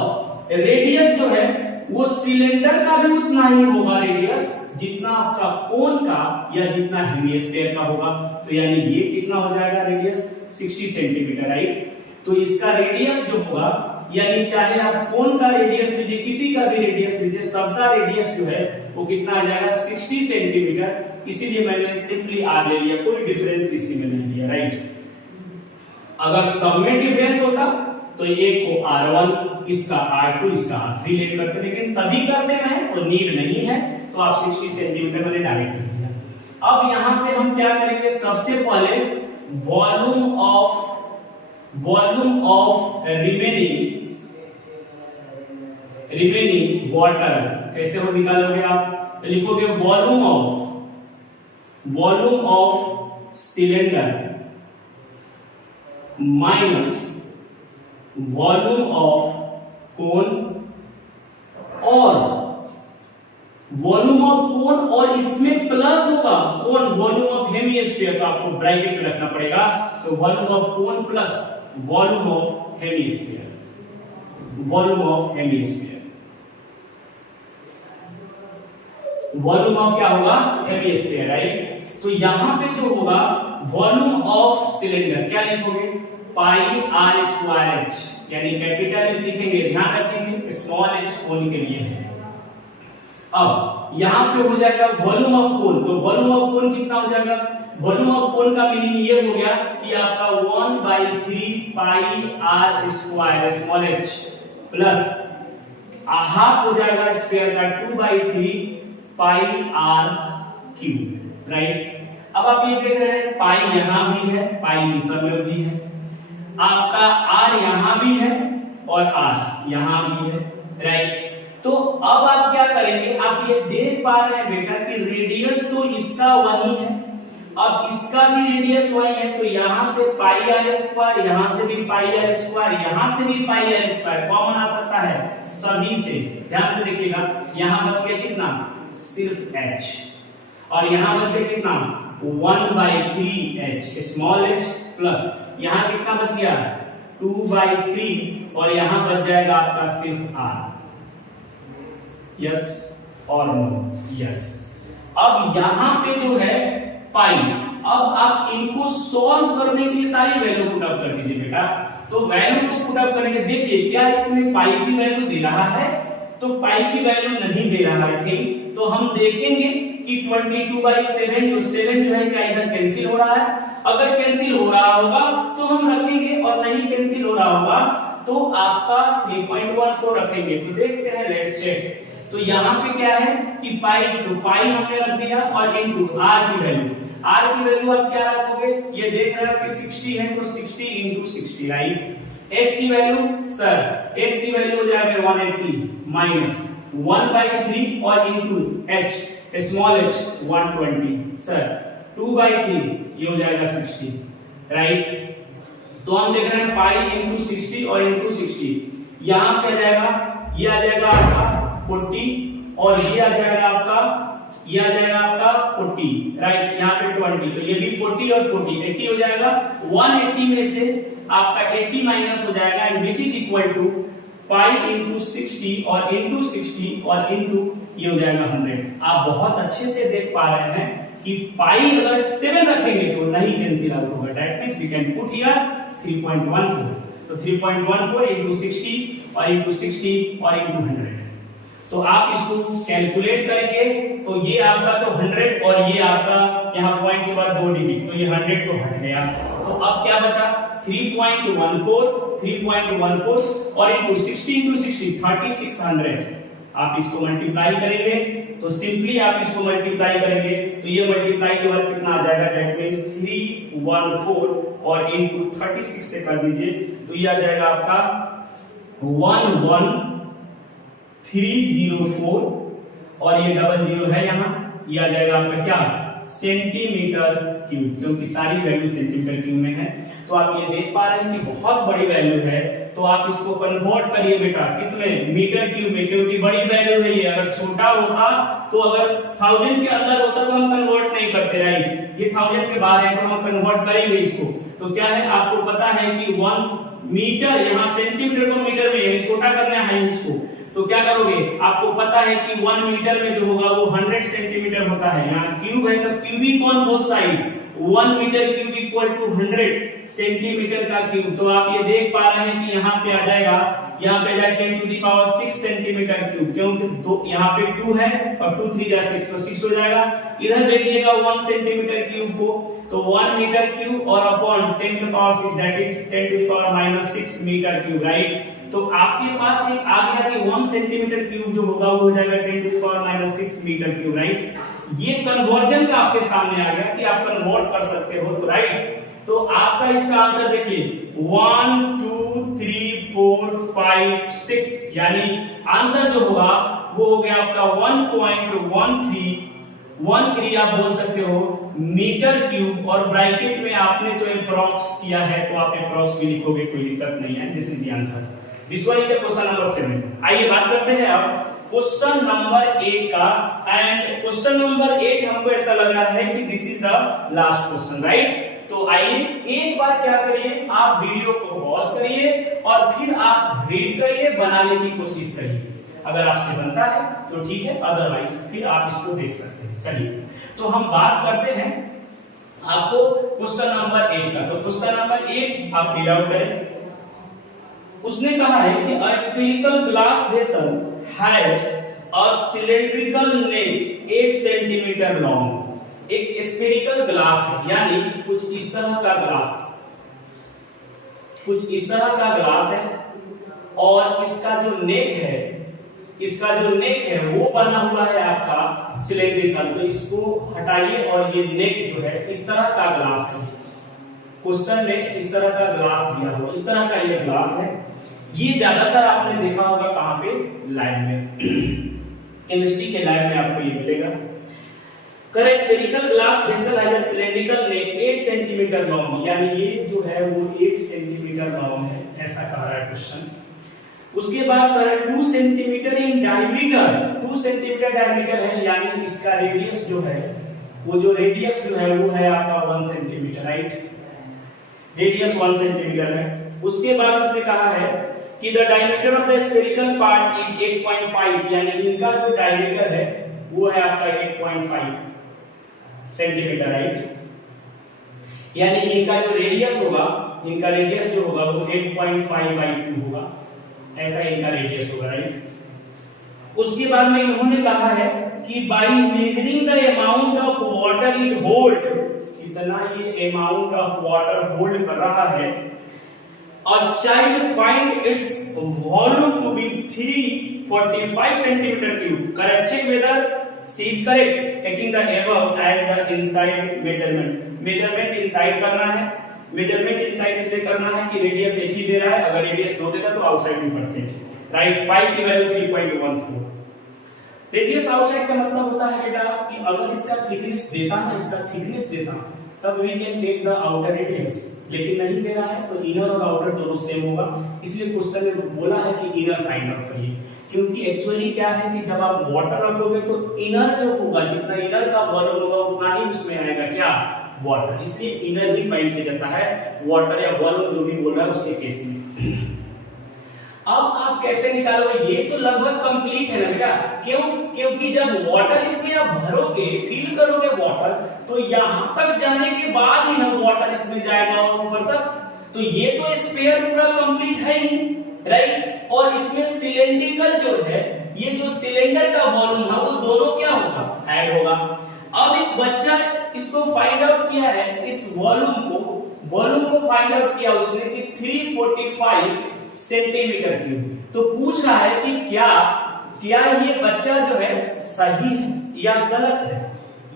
रेडियस जो है वो सिलेंडर का भी उतना ही होगा रेडियस जितना आपका कोन का या जितना हेमिस्फीयर का होगा। तो यानी ये कितना हो जाएगा रेडियस 60 सेंटीमीटर, राइट। तो इसका रेडियस जो होगा यानी चाहे आप कोन का रेडियस लीजिए, किसी का भी रेडियस लीजिए, सबका रेडियस जो है वो कितना आ जाएगा 60 सेंटीमीटर। इसीलिए मैंने सिंपली आर ले लिया, कोई डिफरेंस किसी में नहीं लिया, राइट। अगर सब में डिफरेंस होता तो एक को R1, इसका R2, इसका R3 लेट करते, लेकिन सभी का सेम है तो नीड नहीं है, तो आप 60 सेंटीमीटर मैंने डायरेक्ट लिख दिया। अब यहाँ पे हम क्या करेंगे, सबसे पहले वॉल्यूम ऑफ रिमेनिंग वाटर कैसे हो निकालोगे आप, तो लिखोगे volume of cylinder minus volume of cone, और वॉल्यूम ऑफ कोन और इसमें प्लस होगा कोन वॉल्यूम ऑफ हेमिस्फीयर, तो आपको ब्रैकेट में रखना पड़ेगा, तो volume of cone plus volume of hemisphere, volume of क्या होगा, हेमिस्फीयर, राइट। तो यहां पे जो होगा वॉल्यूम ऑफ सिलेंडर क्या लिखोगे, पाई आर स्क्वायर एच, यानी कैपिटल एच लिखेंगे, ध्यान रखेंगे स्मॉल एच कोन के लिए है। अब यहां पे हो जाएगा वॉल्यूम ऑफ कोन, तो वॉल्यूम ऑफ कोन कितना हो जाएगा, वॉल्यूम ऑफ कोन का मीनिंग ये हो गया कि आपका 1/3 pi r square small h plus half हो जाएगा स्क्वायर का 2/3 पाई आर क्यूब, राइट। अब आप ये देख रहे हैं पाई यहां भी है, पाई सब में भी है, आपका आर यहां भी है और आर यहां भी है, राइट। तो अब आप क्या करेंगे, आप ये देख पा रहे हैं बेटा कि रेडियस तो इसका वही है, अब इसका भी रेडियस वही है, तो यहां से पाई आर स्क्वायर, यहां से भी पाई आर स्क्वायर, यहां से भी पाई आर स्क्वायर कॉमन आ सकता है सभी से। ध्यान से देखिएगा, यहां बच गया कितना, सिर्फ h, और यहां बच गया कितना 1/3 h स्मॉल h प्लस यहां कितना बच गया 2/3, और यहां बच जाएगा आपका सिर्फ r। यस और नो, यस। अब यहां पे जो है पाई, अब आप इनको सॉल्व करने के लिए सारी वैल्यू पुट अप कर दीजिए बेटा। तो वैल्यू को पुट अप करेंगे, देखिए क्या इसमें पाई की वैल्यू दे रहा है, तो पाई की वैल्यू नहीं दे रहा है, ठीक। तो हम देखेंगे कि 22/7 जो 7 जो है क्या इधर कैंसिल हो रहा है, अगर कैंसिल हो रहा होगा तो हम रखेंगे, और नहीं कैंसिल हो रहा होगा तो आपका 3.14 रखेंगे। तो देखते हैं, लेट्स चेक। तो यहाँ पे क्या है कि पाई, तो पाई हमने रख दिया और इनटू आर की वैल्यू आप क्या रखोगे, ये देख रहे हो कि 60 है तो 60 × 60, राइट। h की वैल्यू, सर h की वैल्यू हो जाएगा 180 माइनस 1/3 और into h small h 120, sir 2/3 ये हो जाएगा 60, राइट। तो हम देख रहे हैं पाई इनटू 60 और इनटू 60, यहां से आ जाएगा, ये आ जाएगा आपका 40 और ये आ जाएगा आपका 40, राइट। यहाँ पे 20, तो ये भी 40 और 40 80 हो जाएगा। 180 में से आपका 80 माइनस हो जाएगा, and which is equal to pi into 60 और इनटू 60 और इनटू ये हो जाएगा 100। आप बहुत अच्छे से देख पा रहे हैं कि पाई अगर 7 रखेंगे तो नहीं कैंसिल आउट होगा, that means we can put here 3.14, तो 3.14 इनटू 60 और इनटू 60 और इनटू 100। तो आप इसको कैलकुलेट करेंगे तो ये आपका तो 100 और ये आपका यहाँ पॉइंट के बाद 2 डिजिट, तो ये 100 तो हट गया। तो अब क्या बचा 3.14 और इनटू 60 × 60 3600। आप इसको मल्टीप्लाई करेंगे तो सिंपली आप इसको मल्टीप्लाई करेंगे तो ये मल्टीप्लाई के बाद कितना आ जाएगा, दैट मींस 314 और इनटू 36 से कर दीजिए तो ये आ जाएगा आपका 11304 और ये 00 है यहाँ, ये आ जाएगा आपका क्या सेंटीमीटर क्यूब, क्योंकि सारी वैल्यू सेंटीमीटर क्यूब में है। तो आप ये देख पा रहे हैं कि बहुत बड़ी वैल्यू है, तो आप इसको कन्वर्ट करिए बेटा किसमें, मीटर क्यूब में, क्योंकि बड़ी वैल्यू है ये। अगर छोटा होता तो अगर 1000 के अंदर होता तो हम कन्वर्ट नहीं करते, राइट। ये 1000 के बाहर है तो हम कन्वर्ट करेंगे इसको। तो क्या है, आपको पता है कि 1 मीटर, यहाँ सेंटीमीटर को मीटर में यानी छोटा करना है इसको, तो क्या करोगे, आपको पता है कि 1 मीटर में जो होगा वो 100 सेंटीमीटर होता है। यहाँ क्यूब है तो cubic on both side, 1 metre cube equal to 100 centimetre का क्यूब। तो आप ये देख पा रहे हैं कि यहाँ पे आ जाएगा, यहाँ पे आ जाएगा 10 to the power 6 centimetre cube, क्योंकि दो यहाँ पे 2 है और 2 3 जा 6 तो 6 हो जाएगा। इधर भेजिएगा 1 सेंटीमीटर क्यूब को, तो 1 मीटर क्यूब और upon 10 to the power 6 that is 10 to the power -6 metre cube, right. तो आपके पास एक आ गया कि 1 सेंटीमीटर क्यूब जो होगा वो हो जाएगा 10 to the power -6 metre cube, right. ये कन्वर्जन का आपके सामने आ गया कि आप कन्वर्ट कर सकते हो, तो राइट। तो आपका इसका आंसर देखिए 1 2 3 4 5 6, यानी आंसर जो होगा वो हो गया आपका 1.13 आप बोल सकते हो मीटर क्यूब, और ब्रैकेट में आपने तो अप्रॉक्स किया है तो आप अप्रॉक्स भी लिखोगे, कोई दिक्कत नहीं है। This is the answer, this one is the question number 7। आइए बात करते हैं अब क्वेश्चन नंबर 8 का, एंड क्वेश्चन नंबर 8 हमको ऐसा लग रहा है कि this is the last question, right. तो आइए एक बार क्या करिए, आप वीडियो को पॉज करिए और फिर आप रीड करिए, बनाने की कोशिश करिए। अगर आपसे बनता है तो ठीक है, अदरवाइज फिर आप इसको देख सकते हैं। चलिए तो हम बात करते हैं आपको क्वेश्चन नंबर 8 का। तो क्वेश्चन नंबर 8 आप रीड आउट करें। उसने कहा है कि a spherical glass vessel has a cylindrical neck 8 centimetre long. एक स्फेरिकल ग्लास है, यानी कुछ इस तरह का ग्लास, कुछ इस तरह का ग्लास है, और इसका जो नेक है, इसका जो नेक है वो बना हुआ है आपका सिलेंड्रिकल। तो इसको हटाइए और ये नेक जो है इस तरह का ग्लास है। क्वेश्चन में इस तरह का ग्लास दिया हुआ, इस तरह का ये ग्लास है। ये ज्यादातर आपने देखा होगा कहां पे, लैब में केमिस्ट्री के लैब में आपको ये मिलेगा। करे स्फेरिकल ग्लास वेसल है सिलेंड्रिकल नेक 8 सेंटीमीटर लॉन्ग, यानी ये जो है वो 8 सेंटीमीटर लॉन्ग है, ऐसा कह रहा है क्वेश्चन। उसके बाद कह रहा है 2 centimetre in diameter, 2 centimetre diameter है, यानी इसका रेडियस जो है, वो जो रेडियस जो है वो है आपका 1 सेंटीमीटर, राइट। रेडियस 1 सेंटीमीटर है। उसके बाद इसने कहा है कि the diameter of the spherical part is 8.5, यानी इनका जो डायमीटर है वो है आपका 8.5 सेंटीमीटर, राइट। यानी इनका जो रेडियस होगा, इनका रेडियस जो होगा वो 8.5/2 होगा, ऐसा इनका रेडियस होगा, राइट। उसके बाद में इन्होंने कहा है कि by measuring the amount of water it hold, कितना ये अमाउंट ऑफ वाटर होल्ड कर रहा है, a child find its volume to be 345 centimeter cube. Correct, check whether she is correct, taking the above as the inside measurement. Measurement inside करना है, measurement inside इसलिए करना है कि रेडियस एक ही दे रहा है, अगर रेडियस 2 देता तो आउटसाइड भी पढ़ते हैं, राइट। पाई की वैल्यू 3.14। रेडियस आउटसाइड का मतलब होता है बेटा कि अगर इसका थिकनेस देता ना, इसका थिकनेस देता तब we can take the outer radius, लेकिन नहीं दे रहा है तो इनर और आउटर दोनों सेम होगा, इसलिए क्वेश्चन में बोला है कि इनर फाइंड आउट करिए। क्योंकि एक्चुअली क्या है कि जब आप वाटर रखोगे तो इनर जो होगा, जितना इनर का वॉल्यूम होगा उतना ही उसमें आएगा क्या, वाटर, इसलिए इनर ही फाइंड किया जाता है, वाटर या वॉल्यूम जो भी बोल रहा है उसके केस में। अब आप कैसे निकालोगे, ये तो लगभग कंप्लीट है ना बेटा, क्यों, क्योंकि जब वाटर इसमें आप भरोगे, फिल करोगे वाटर, तो यहां तक जाने के बाद ही ना वाटर इसमें जाएगा और ऊपर तक, तो ये तो स्फीयर पूरा कंप्लीट है ही, राइट। और इसमें सिलेंड्रिकल जो है, ये जो सिलेंडर का वॉल्यूम है वो दोनों क्या होगा, ऐड होगा। अब एक बच्चा इसको फाइंड आउट किया है, इस वॉल्यूम को फाइंड आउट किया उसने कि 345 सेंटीमीटर क्यूब। तो पूछ रहा है कि क्या ये बच्चा जो है सही है या गलत है,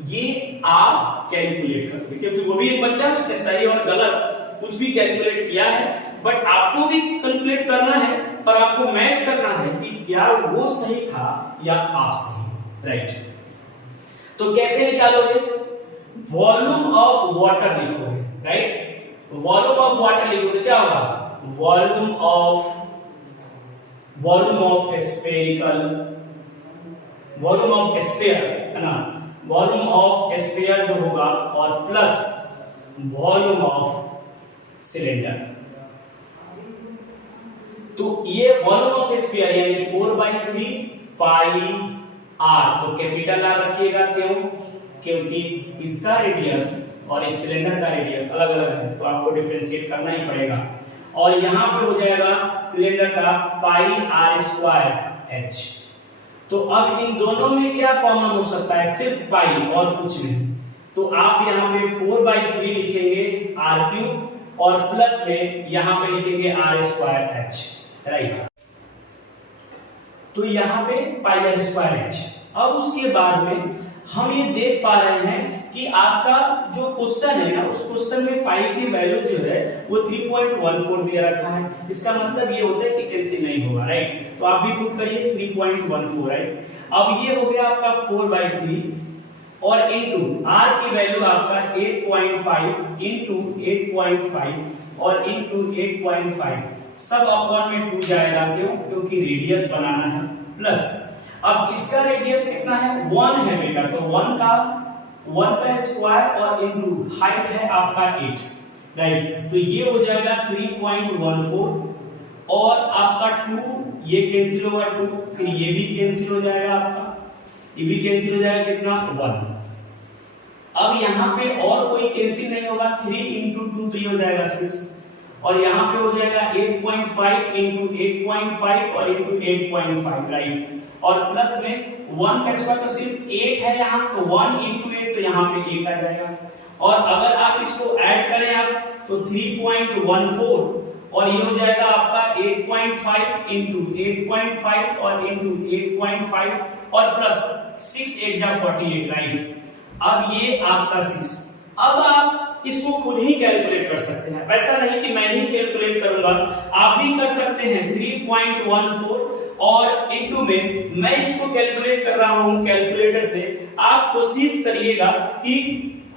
ये आप कैलकुलेट करोगे, क्योंकि वो भी एक बच्चा, उसने सही और गलत कुछ भी कैलकुलेट किया है, बट आपको भी कैलकुलेट करना है और आपको मैच करना है कि क्या वो सही था या आप सही, राइट। तो कैसे निकालोगे, वॉल्यूम ऑफ वाटर लिखोगे, राइट। वॉल्यूम ऑफ वाटर लिखोगे, क्या होगा, volume of spherical, volume of sphere है ना, वॉल्यूम ऑफ स्फीयर जो होगा और प्लस वॉल्यूम ऑफ सिलेंडर। तो ये वॉल्यूम ऑफ स्फीयर यानी 4/3 पाई आर, तो कैपिटल आर रखिएगा, क्यों, क्योंकि इसका रेडियस और इस सिलेंडर का रेडियस अलग अलग है, तो आपको डिफरेंशिएट करना ही पड़ेगा। और यहाँ पे हो जाएगा सिलेंडर का पाई आर स्क्वायर एच। तो अब इन दोनों में क्या कॉमन हो सकता है? सिर्फ पाई और कुछ नहीं। तो आप यहाँ पे 4/3 लिखेंगे आर क्यूब और प्लस में यहाँ पे लिखेंगे आर स्क्वायर एच, राइट। तो यहाँ पे पाई आर स्क्वायर एच। अब उसके बाद में हम ये देख पा रहे हैं कि आपका जो क्वेश्चन है ना, उस क्वेश्चन में पाई की वैल्यू जो है वो 3.14 दिया रखा है। इसका मतलब ये होता है कि कैंसिल नहीं होगा, राइट। तो आप भी पुट करिए 3.14, राइट। अब ये हो गया आपका 4/3 और इनटू आर की वैल्यू आपका 8.5 इनटू 8.5 और इनटू 8.5 सब अपॉन में 2 जाएगा। क्यों? क्योंकि रेडियस बनाना है। प्लस अब इसका रेडियस कितना है? 1 है बेटा, तो 1 का स्क्वायर और इनटू हाइट है आपका 8, राइट। तो ये हो जाएगा 3.14 और आपका 2 ये कैंसिल होगा 2, फिर ये भी कैंसिल हो जाएगा आपका, ये भी कैंसिल हो जाएगा कितना? 1। अब यहाँ पे और कोई कैंसिल नहीं होगा, 3 इंटू 2 तो ये हो जाएगा 6 और यहाँ पे हो जाएगा 8.5 इंटू 8.5 और इंटू 8.5, राइट। और प्लस में 1 का स्क्वायर तो सिर्फ 8 है यहाँ, तो 1 इंटू 8 तो यहाँ पे 8 आ जाएगा। और अगर आप इसको ऐड करें आप तो 3.14 और ये हो जाएगा आपका 8.5 इंटू 8.5 और इंटू 8.5 और प्लस 6 8 जा 48, राइट। अब ये आपका 6। अब आप इसको खुद ही कैलकुलेट कर सकते हैं, ऐसा नहीं कि मैं ही कैलकुलेट करूंगा, आप भी कर सकते हैं। 3.14 और इनटू में मैं इसको कैलकुलेट कर रहा हूं कैलकुलेटर से। आप कोशिश करिएगा कि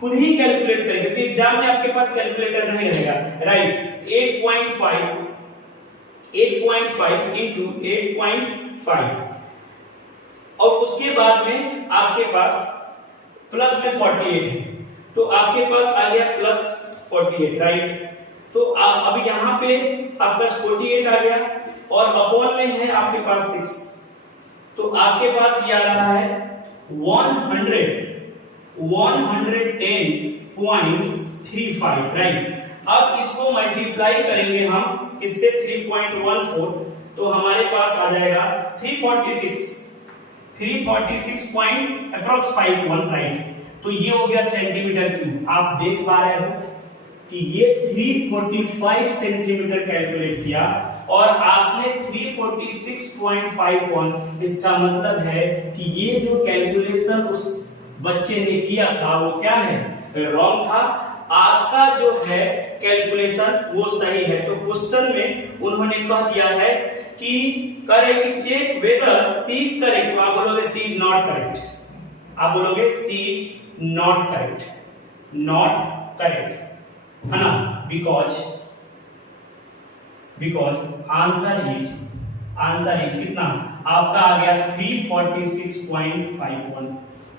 खुद ही कैलकुलेट करें, क्योंकि एग्जाम में आपके पास कैलकुलेटर नहीं रहेगा, राइट। 8.5 इंटू 8.5 और उसके बाद में आपके पास प्लस में 48 है, तो आपके पास आ गया प्लस 48, राइट। तो अब यहाँ पे आपका 48 आ गया और अपॉन में है आपके पास 6, तो आपके पास ये आ रहा है 110.35, राइट। अब इसको मल्टीप्लाई करेंगे हम किससे? 3.14, तो हमारे पास आ जाएगा 346.51, राइट। तो ये हो गया सेंटीमीटर क्यूब। आप देख पा रहे हो कि ये 345 सेंटीमीटर कैलकुलेट किया और आपने 346.51। इसका मतलब है कि ये जो कैलकुलेशन उस बच्चे ने किया था वो क्या है? रॉन्ग था। आपका जो है कैलकुलेशन वो सही है। तो क्वेश्चन में उन्होंने कह दिया है कि correct, check whether c is correct. तो आप बोलोगे सी इज नॉट करेक्ट, आप बोलोगे c is not correct, not correct, है ना। बिकॉज आंसर इज कितना? आपका आ गया 346.51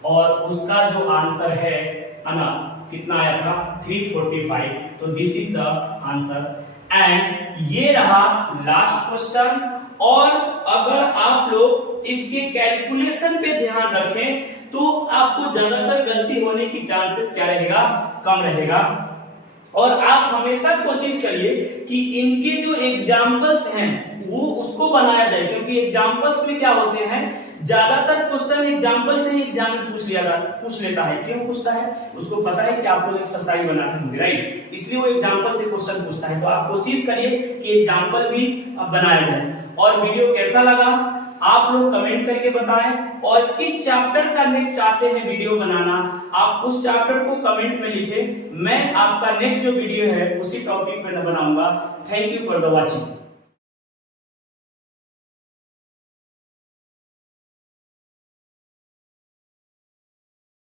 और उसका जो आंसर है ना कितना आया था? 345। तो this is the answer. And ये रहा लास्ट क्वेश्चन। और अगर आप लोग इसके कैलकुलेशन पे ध्यान रखें तो आपको ज्यादातर गलती होने की चांसेस क्या रहेगा? कम रहेगा। और आप हमेशा कोशिश करिए कि इनके जो एग्जाम्पल्स हैं वो उसको बनाया जाए, क्योंकि एग्जाम्पल्स में क्या होते हैं, ज्यादातर क्वेश्चन एग्जाम्पल से ही एग्जाम में पूछ लेता है। क्यों पूछता है? उसको पता है कि आप लोग एक्सरसाइज बनाते होंगे, राइट। इसलिए वो एग्जाम्पल से क्वेश्चन पूछता है। तो आप कोशिश करिए कि एग्जाम्पल भी बनाया जाए। और वीडियो कैसा लगा आप लोग कमेंट करके बताएं, और किस चैप्टर का नेक्स्ट चाहते हैं वीडियो बनाना आप उस चैप्टर को कमेंट में लिखें। मैं आपका नेक्स्ट जो वीडियो है उसी टॉपिक पे बनाऊंगा। Thank you for the watching.